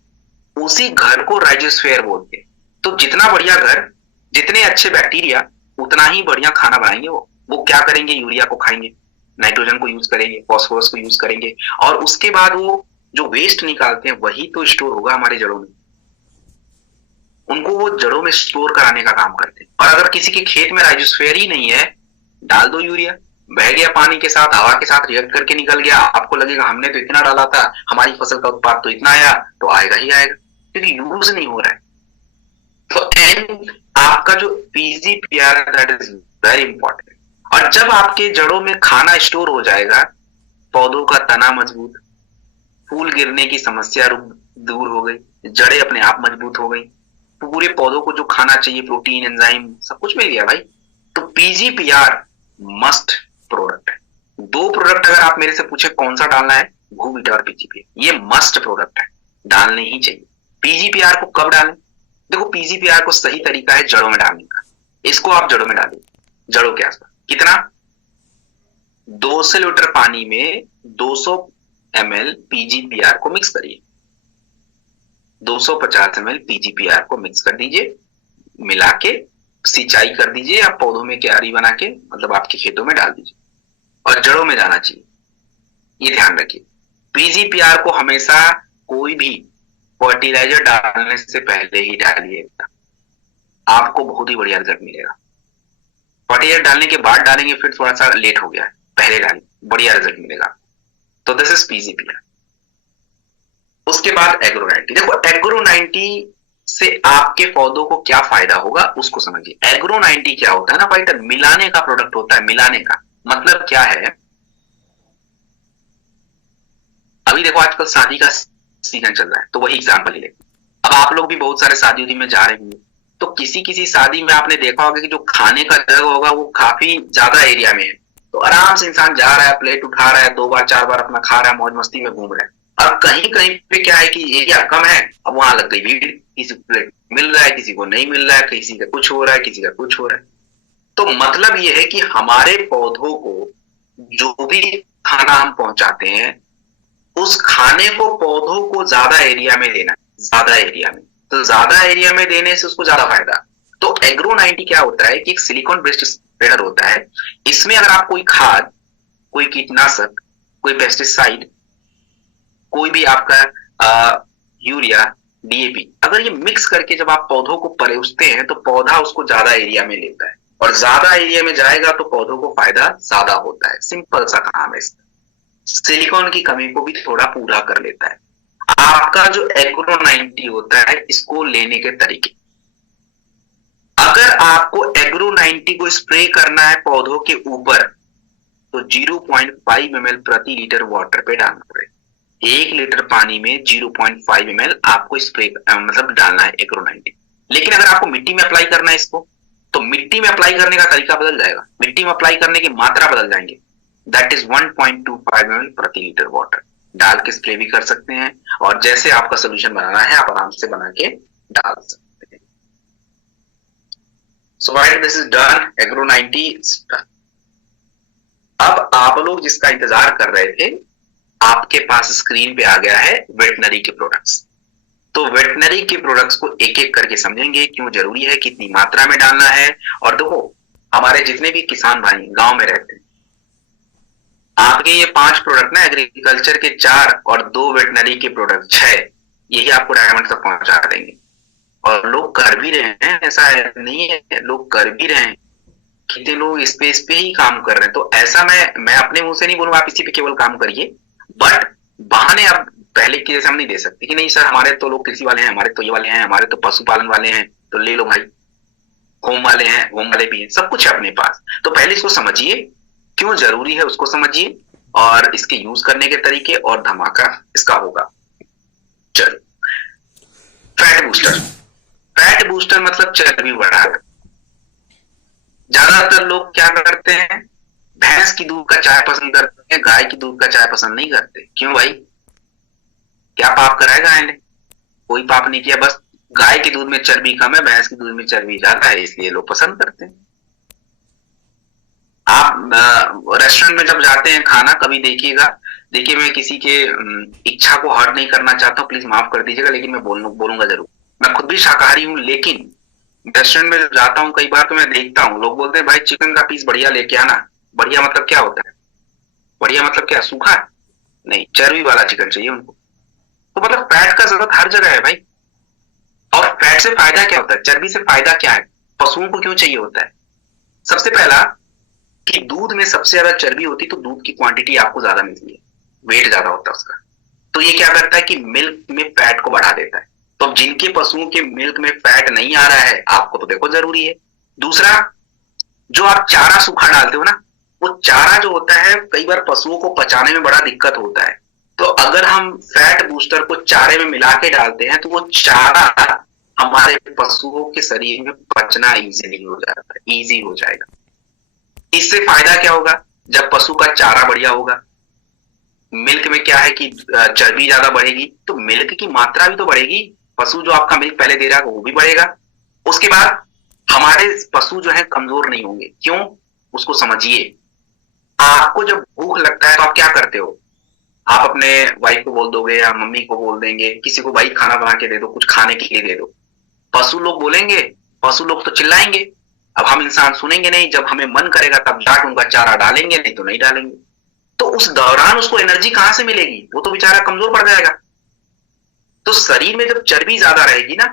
उसी घर को राइजोस्फेयर बोलते हैं। तो जितना बढ़िया घर, जितने अच्छे बैक्टीरिया, उतना ही बढ़िया खाना बनाएंगे। वो क्या करेंगे? यूरिया को खाएंगे, नाइट्रोजन को यूज करेंगे, फास्फोरस को यूज करेंगे, और उसके बाद वो जो वेस्ट निकालते हैं वही तो स्टोर होगा हमारे जड़ों में। उनको वो जड़ों में स्टोर कराने का काम करते हैं। और अगर किसी के खेत में राइजोस्फेयर ही नहीं है, डाल दो यूरिया, बह गया पानी के साथ, हवा के साथ रिएक्ट करके निकल गया, आपको लगेगा हमने तो इतना डाला था, हमारी फसल का उत्पाद तो इतना आया, तो आएगा ही आएगा, क्योंकि यूज नहीं हो रहा है। तो एंड आपका जो पीजीपीआर है दैट इज वेरी इंपॉर्टेंट। और जब आपके जड़ों में खाना स्टोर हो जाएगा, पौधों का तना मजबूत, फूल गिरने की समस्या दूर हो गई, जड़ें अपने आप मजबूत हो गई, पूरे पौधों को जो खाना चाहिए, प्रोटीन, एंजाइम, सब कुछ मिल गया भाई। तो पीजीपीआर मस्ट प्रोडक्ट है। दो प्रोडक्ट अगर आप मेरे से पूछे कौन सा डालना है, गूवीटा और पीजीपीआर, ये मस्ट प्रोडक्ट है, डालने ही चाहिए। पीजीपीआर को कब डालें? देखो, पीजीपीआर को सही तरीका है जड़ों में डालने का। इसको आप जड़ों में डालिए, जड़ों के आसपास। कितना? 200 लीटर पानी में 200 ml पीजीपीआर को मिक्स करिए। 250 ml पीजीपीआर को मिक्स कर दीजिए, मिला के सिंचाई कर दीजिए, या पौधों में क्यारी बना के, मतलब आपके खेतों में डाल दीजिए, और जड़ों में जाना चाहिए। ये ध्यान रखिए, पीजीपीआर को हमेशा कोई भी फर्टिलाइजर डालने से पहले ही डालिएगा, आपको बहुत ही बढ़िया रिजल्ट मिलेगा। फर्टिलाइजर डालने के बाद डालेंगे फिर थोड़ा सा लेट हो गया है, पहले डालिए, बढ़िया रिजल्ट मिलेगा। तो दिस इज पीजीपीआर। उसके बाद एग्रो 90। देखो, एग्रो 90 से आपके पौधों को क्या फायदा होगा उसको समझिए। एग्रो 90 क्या होता है ना फाइटर, मिलाने का प्रोडक्ट होता है। मिलाने का मतलब क्या है? अभी देखो, आजकल शादी का सीजन चल रहा है, तो वही एग्जांपल ही ले। अब आप लोग भी बहुत सारे शादी उदी में जा रहे होंगे, तो किसी किसी शादी में आपने देखा होगा कि जो खाने का जगह होगा वो काफी ज्यादा एरिया में है, तो आराम से इंसान जा रहा है, प्लेट उठा रहा है, 2 बार 4 बार अपना खा रहा है, मौज मस्ती में घूम रहा है। और कहीं कहीं पे क्या है कि एरिया कम है, अब वहां लग गई भीड़, किसी को प्लेट मिल रहा है, किसी को नहीं मिल रहा है, किसी का कुछ हो रहा है, किसी का कुछ हो रहा है। तो मतलब ये है कि हमारे पौधों को जो भी खाना हम पहुंचाते हैं, उस खाने को पौधों को ज्यादा एरिया में देना है, ज्यादा एरिया में। तो ज्यादा एरिया में देने से उसको ज्यादा फायदा। तो एग्रो 90 क्या होता है कि एक सिलिकॉन बेस्ड स्प्रेडर होता है। इसमें अगर आप कोई खाद, कोई कीटनाशक, कोई पेस्टिसाइड, कोई भी आपका यूरिया, डीएपी, अगर ये मिक्स करके जब आप पौधों को परोसते हैं तो पौधा उसको ज्यादा एरिया में लेता है, और ज्यादा एरिया में जाएगा तो पौधों को फायदा ज्यादा होता है। सिंपल सा काम है इसका। सिलिकॉन की कमी को भी थोड़ा पूरा कर लेता है। आपका जो एग्रो 90 होता है, इसको लेने के तरीके, अगर आपको एग्रो 90 को स्प्रे करना है पौधों के ऊपर, तो 0.5 ml प्रति लीटर वाटर पे डालना पड़ेगा। 1 लीटर पानी में 0.5 ml आपको स्प्रे मतलब डालना है एग्रो 90। लेकिन अगर आपको मिट्टी में अप्लाई करना है इसको, तो मिट्टी में अप्लाई करने का तरीका बदल जाएगा, मिट्टी में अप्लाई करने की मात्रा बदल जाएंगे। दैट इज 1.25 ml प्रति लीटर वाटर डाल के स्प्रे भी कर सकते हैं, और जैसे आपका सोल्यूशन बनाना है आप आराम से बना के डाल सकते हैं। So white this is done, agro 90 is done. अब आप लोग जिसका इंतजार कर रहे थे, आपके पास स्क्रीन पे आ गया है वेटनरी के प्रोडक्ट्स। तो वेटनरी के प्रोडक्ट्स को एक एक करके समझेंगे, क्यों जरूरी है, कितनी मात्रा में डालना है। और देखो, हमारे जितने भी किसान भाई गांव में रहते हैं, आपके ये 5 प्रोडक्ट ना, एग्रीकल्चर के 4 और 2 वेटनरी के प्रोडक्ट 6, यही आपको डायमंड तक पहुंचा देंगे। और लोग कर भी रहे हैं, ऐसा नहीं है, लोग कर भी रहे हैं, कितने लोग इस पे ही काम कर रहे हैं। तो ऐसा मैं अपने मुंह से नहीं बोलूंगा आप इसी पे केवल काम करिए, बट बहाने आप पहले के जैसे हम नहीं दे सकते कि नहीं सर हमारे तो लोग कृषि वाले हैं, हमारे तो ये वाले हैं, हमारे तो पशुपालन वाले हैं, तो ले लो भाई, होम वाले हैं, होम वाले भी हैं, सब कुछ है अपने पास। तो पहले इसको समझिए, क्यों जरूरी है उसको समझिए, और इसके यूज करने के तरीके, और धमाका इसका होगा। चलो, फैट बूस्टर। फैट बूस्टर मतलब चर्बी बढ़ाना। ज्यादातर लोग क्या करते हैं, भैंस की दूध का चाय पसंद करते हैं, गाय की दूध का चाय पसंद नहीं करते। क्यों भाई, क्या पाप करा है गाय ने? कोई पाप नहीं किया, बस गाय के दूध में चर्बी कम है, भैंस के दूध में चर्बी ज्यादा है, इसलिए लोग पसंद करते हैं। आप रेस्टोरेंट में जब जाते हैं खाना, कभी देखिएगा, देखिए मैं किसी के इच्छा को हर्ट नहीं करना चाहता हूँ, प्लीज माफ कर दीजिएगा, लेकिन मैं बोलूंगा जरूर। मैं खुद भी शाकाहारी हूँ, लेकिन रेस्टोरेंट में जाता हूँ कई बार, तो मैं देखता हूँ लोग बोलते हैं भाई चिकन का पीस बढ़िया लेके आना। बढ़िया मतलब क्या होता है? बढ़िया मतलब क्या, सूखा? नहीं, चर्बी वाला चिकन चाहिए उनको। तो मतलब फैट का जरूरत हर जगह है भाई। और फैट से फायदा क्या होता है, चर्बी से फायदा क्या है, पशुओं को क्यों चाहिए होता है? सबसे पहला कि दूध में सबसे ज्यादा चर्बी होती, तो दूध की क्वांटिटी आपको ज्यादा मिलती है, वेट ज्यादा होता है उसका। तो ये क्या करता है कि मिल्क में फैट को बढ़ा देता है। तो जिनके पशुओं के मिल्क में फैट नहीं आ रहा है, आपको तो देखो जरूरी है। दूसरा, जो आप चारा सूखा डालते हो ना, वो चारा जो होता है कई बार पशुओं को पचाने में बड़ा दिक्कत होता है। तो अगर हम फैट बूस्टर को चारे में मिला के डालते हैं, तो वो चारा हमारे पशुओं के शरीर में पचना इजीली हो जाता है, इजी हो जाएगा। इससे फायदा क्या होगा, जब पशु का चारा बढ़िया होगा, मिल्क में क्या है कि चर्बी ज्यादा बढ़ेगी, तो मिल्क की मात्रा भी तो बढ़ेगी, पशु जो आपका मिल्क पहले दे रहा है वो भी बढ़ेगा। उसके बाद हमारे पशु जो है कमजोर नहीं होंगे। क्यों, उसको समझिए। आपको जब भूख लगता है तो आप क्या करते हो, आप अपने वाइफ को बोल दोगे या मम्मी को बोल देंगे, किसी को भाई खाना बना के दे दो, कुछ खाने के लिए दे दो। पशु लोग बोलेंगे, पशु लोग तो चिल्लाएंगे। अब हम इंसान सुनेंगे नहीं, जब हमें मन करेगा तब जाके उनका चारा डालेंगे, नहीं तो नहीं डालेंगे। तो उस दौरान उसको एनर्जी कहां से मिलेगी, वो तो बेचारा कमजोर पड़ जाएगा। तो शरीर में जब चर्बी ज्यादा रहेगी ना,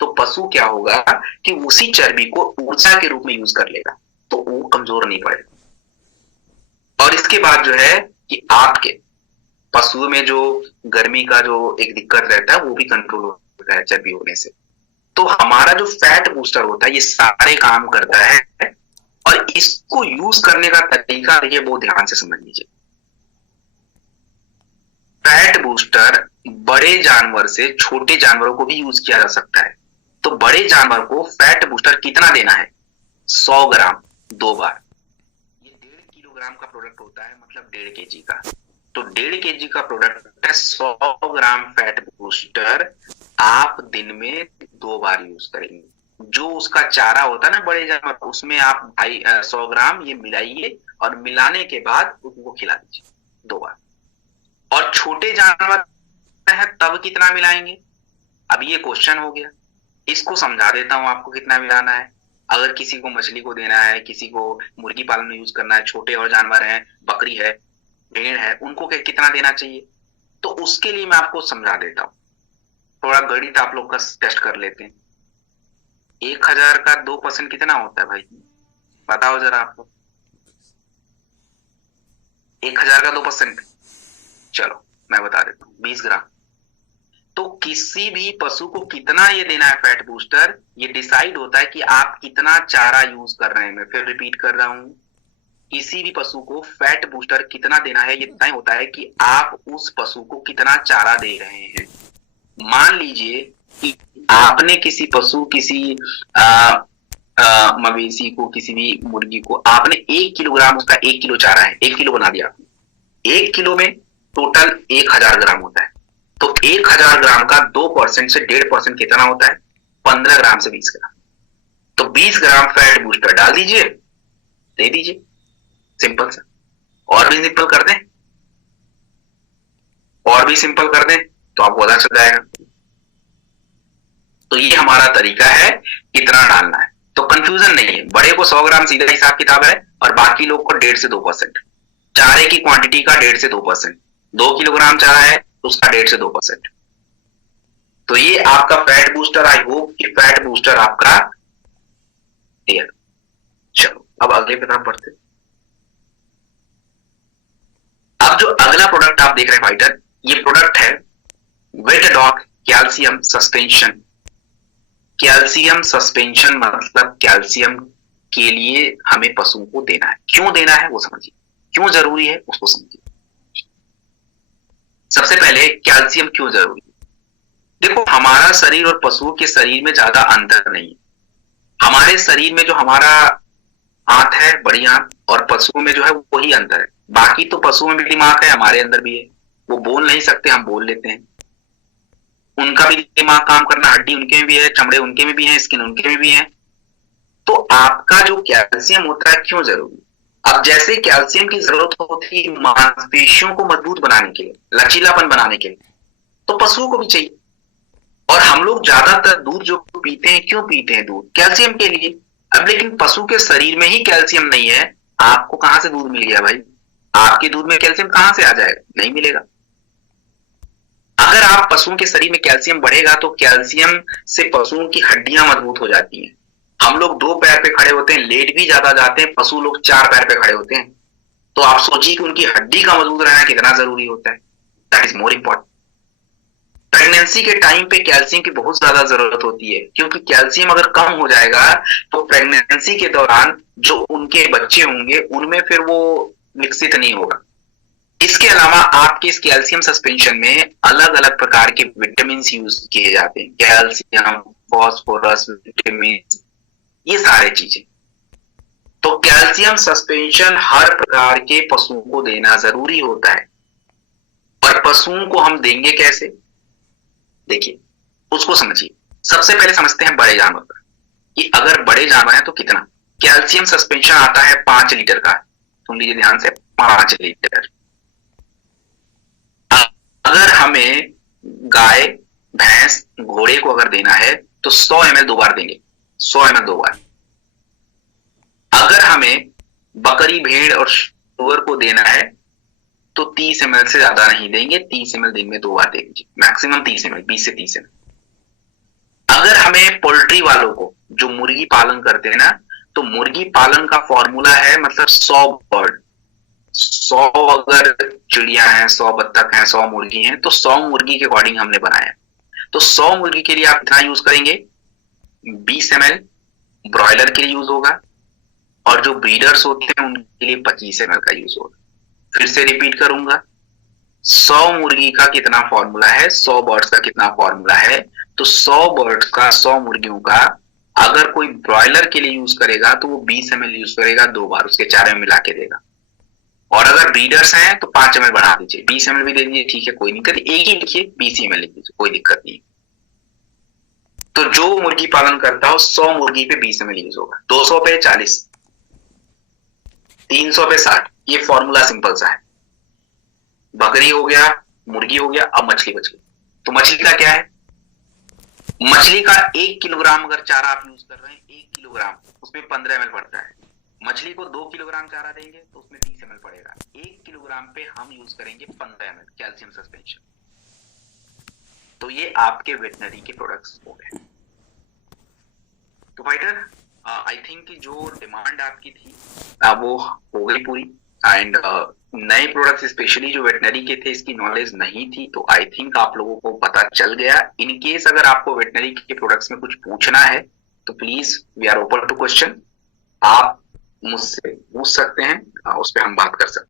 तो पशु क्या होगा कि उसी चर्बी को ऊर्जा के रूप में यूज कर लेगा, तो वो कमजोर नहीं पड़ेगा। और इसके बाद जो है कि आपके पशुओं में जो गर्मी का जो एक दिक्कत रहता है, वो भी कंट्रोल होता है चर्बी होने से। तो हमारा जो फैट बूस्टर होता है, ये सारे काम करता है। और इसको यूज करने का तरीका देखिए, बहुत ध्यान से समझ लीजिए। फैट बूस्टर बड़े जानवर से छोटे जानवरों को भी यूज किया जा सकता है। तो बड़े जानवर को फैट बूस्टर कितना देना है, 100 ग्राम 2 बार। ये 1.5 किलोग्राम का प्रोडक्ट होता है, मतलब 1.5 केजी का। तो 1.5 केजी का प्रोडक्ट है, 100 ग्राम फैट बूस्टर आप दिन में 2 बार यूज करेंगे। जो उसका चारा होता है ना बड़े जानवर, उसमें आप 100 ग्राम ये मिलाइए, और मिलाने के बाद उसको खिला दीजिए 2 बार। और छोटे जानवर है तब कितना मिलाएंगे, अब ये क्वेश्चन हो गया। इसको समझा देता हूं आपको कितना मिलाना है। अगर किसी को मछली को देना है, किसी को मुर्गी पालन में यूज करना है, छोटे और जानवर हैं, बकरी है, भेड़ है, उनको कितना देना चाहिए, तो उसके लिए मैं आपको समझा देता हूं। थोड़ा गणित आप लोग का टेस्ट कर लेते हैं। 1000 का 2% कितना होता है भाई, बताओ जरा आपको। 1000 का 2%, चलो मैं बता देता हूँ, 20 ग्राम। तो किसी भी पशु को कितना ये देना है फैट बूस्टर, ये डिसाइड होता है कि आप कितना चारा यूज कर रहे हैं। मैं फिर रिपीट कर रहा हूं, किसी भी पशु को फैट बूस्टर कितना देना है, ये तय होता है कि आप उस पशु को कितना चारा दे रहे हैं। मान लीजिए कि आपने किसी पशु, किसी मवेशी को, किसी भी मुर्गी को आपने 1 किलोग्राम, उसका 1 किलो चारा है, 1 किलो बना दिया। 1 किलो में टोटल 1000 ग्राम होता है। तो 1000 ग्राम का 2% से 1.5% कितना होता है, 15 ग्राम से 20 ग्राम। तो 20 ग्राम फैट बूस्टर डाल दीजिए, दे दीजिए, सिंपल सा। और भी सिंपल कर दें, और भी सिंपल कर दें, तो आपको पता चल जाएगा। तो ये हमारा तरीका है कितना डालना है। तो कंफ्यूजन नहीं है, बड़े को 100 ग्राम सीधा हिसाब किताब है, और बाकी लोग को 1.5 से 2%। चारे की क्वांटिटी का 1.5 से 2%। 2 किलोग्राम चारा है, उसका 1.5 से 2%। तो ये आपका फैट बूस्टर, आई होप कि फैट बूस्टर आपका क्लियर। चलो अब अगले पे तरफ बढ़ते। अब जो अगला प्रोडक्ट आप देख रहे हैं फाइटर, ये प्रोडक्ट है वेटाडॉक कैल्शियम सस्पेंशन। कैल्शियम सस्पेंशन मतलब कैल्शियम के लिए हमें पशुओं को देना है। क्यों देना है वो समझिए, क्यों जरूरी है उसको समझिए। सबसे पहले कैल्शियम क्यों जरूरी है? देखो, हमारा शरीर और पशुओं के शरीर में ज्यादा अंतर नहीं है। हमारे शरीर में जो हमारा आंत है, बड़ी आंत, और पशुओं में जो है वही अंतर है। बाकी तो पशुओं में भी दिमाग है, हमारे अंदर भी है। वो बोल नहीं सकते, हम बोल लेते हैं। उनका भी दिमाग काम करना, हड्डी उनके में भी है, चमड़े उनके में भी है, स्किन उनके में भी है। तो आपका जो कैल्शियम होता है क्यों जरूरी? अब जैसे कैल्शियम की जरूरत होती है मांसपेशियों को मजबूत बनाने के लिए, लचीलापन बनाने के लिए, तो पशुओं को भी चाहिए। और हम लोग ज्यादातर दूध जो पीते हैं, क्यों पीते हैं दूध? कैल्शियम के लिए। अब लेकिन पशु के शरीर में ही कैल्शियम नहीं है, आपको कहां से दूध मिल गया भाई? आपके दूध में कैल्शियम कहां से आ जाएगा? नहीं मिलेगा। अगर आप पशुओं के शरीर में कैल्शियम बढ़ेगा तो कैल्शियम से पशुओं की हड्डियां मजबूत हो जाती हैं। हम लोग 2 पैर पे खड़े होते हैं, लेट भी ज्यादा जाते हैं, पशु लोग 4 पैर पे खड़े होते हैं। तो आप सोचिए कि उनकी हड्डी का मजबूत रहना कितना जरूरी होता है। That is more important. Pregnancy के टाइम पे कैल्शियम की बहुत ज्यादा जरूरत होती है, क्योंकि कैल्शियम अगर कम हो जाएगा तो प्रेगनेंसी के दौरान जो उनके बच्चे होंगे उनमें फिर वो विकसित नहीं होगा। इसके अलावा आपके इस कैल्शियम सस्पेंशन में अलग अलग प्रकार के विटामिन यूज किए जाते हैं। कैल्शियम, फॉस्फोरस, विटामिन, ये सारे चीजें। तो कैल्शियम सस्पेंशन हर प्रकार के पशुओं को देना जरूरी होता है। और पशुओं को हम देंगे कैसे? देखिए, उसको समझिए। सबसे पहले समझते हैं बड़े जानवर का, कि अगर बड़े जानवर हैं तो कितना कैल्शियम सस्पेंशन आता है। 5 लीटर का, सुन लीजिए ध्यान से, 5 लीटर। अगर हमें गाय, भैंस, घोड़े को अगर देना है तो 100 ml 2 बार देंगे, 100 ml 2 बार। अगर हमें बकरी, भेड़ और सुअर को देना है तो 30 ml से ज्यादा नहीं देंगे, 30 ml दिन में 2 बार दे दीजिए, मैक्सिमम 30 ml, 20 से 30 ml। अगर हमें पोल्ट्री वालों को, जो मुर्गी पालन करते हैं ना, तो मुर्गी पालन का फॉर्मूला है, मतलब 100 बर्ड, 100 अगर चिड़िया हैं, 100 बत्तख हैं, 100 मुर्गी हैं, तो 100 मुर्गी के अकॉर्डिंग हमने बनाया। तो 100 मुर्गी के लिए आप कितना यूज करेंगे? 20 ml ब्रॉयलर के लिए यूज होगा, और जो ब्रीडर्स होते हैं उनके लिए 25 ml का यूज होगा। फिर से रिपीट करूंगा, 100 मुर्गी का कितना फॉर्मूला है, 100 बर्ड्स का कितना फॉर्मूला है? तो 100 बर्ड्स का, 100 मुर्गियों का अगर कोई ब्रॉयलर के लिए यूज करेगा तो वो 20 ml यूज करेगा 2 बार, उसके 4 में मिला के देगा। और अगर ब्रीडर्स हैं तो 5 ml बढ़ा दीजिए, 20 ml भी दे दीजिए, ठीक है, कोई दिक्कत नहीं। एक ही लिखिए, 20 ml लिख दीजिए, कोई दिक्कत नहीं। तो जो मुर्गी पालन करता हो 100 मुर्गी पे 20 ml यूज होगा, 200 पे 40, 300 पे 60। ये फॉर्मूला सिंपल सा है। बकरी हो गया, मुर्गी हो गया, अब मछली बच गई। तो मछली का क्या है? मछली का 1 किलोग्राम अगर चारा आप यूज कर रहे हैं, 1 किलोग्राम, उसमें 15 ml पड़ता है। मछली को 2 किलोग्राम चारा देंगे तो उसमें 30 ml पड़ेगा। 1 किलोग्राम पे हम यूज करेंगे 15 ml कैल्शियम सस्पेंशन। तो ये आपके वेटनरी के प्रोडक्ट्स हो गए। तो फाइटर, आई थिंक कि जो डिमांड आपकी थी वो हो गई पूरी। एंड नए प्रोडक्ट्स स्पेशली जो वेटनरी के थे, इसकी नॉलेज नहीं थी, तो आई थिंक आप लोगों को पता चल गया। इन केस अगर आपको वेटनरी के प्रोडक्ट्स में कुछ पूछना है तो please we are open to question, आप मुझसे पूछ सकते हैं, उस पर हम बात कर सकते हैं।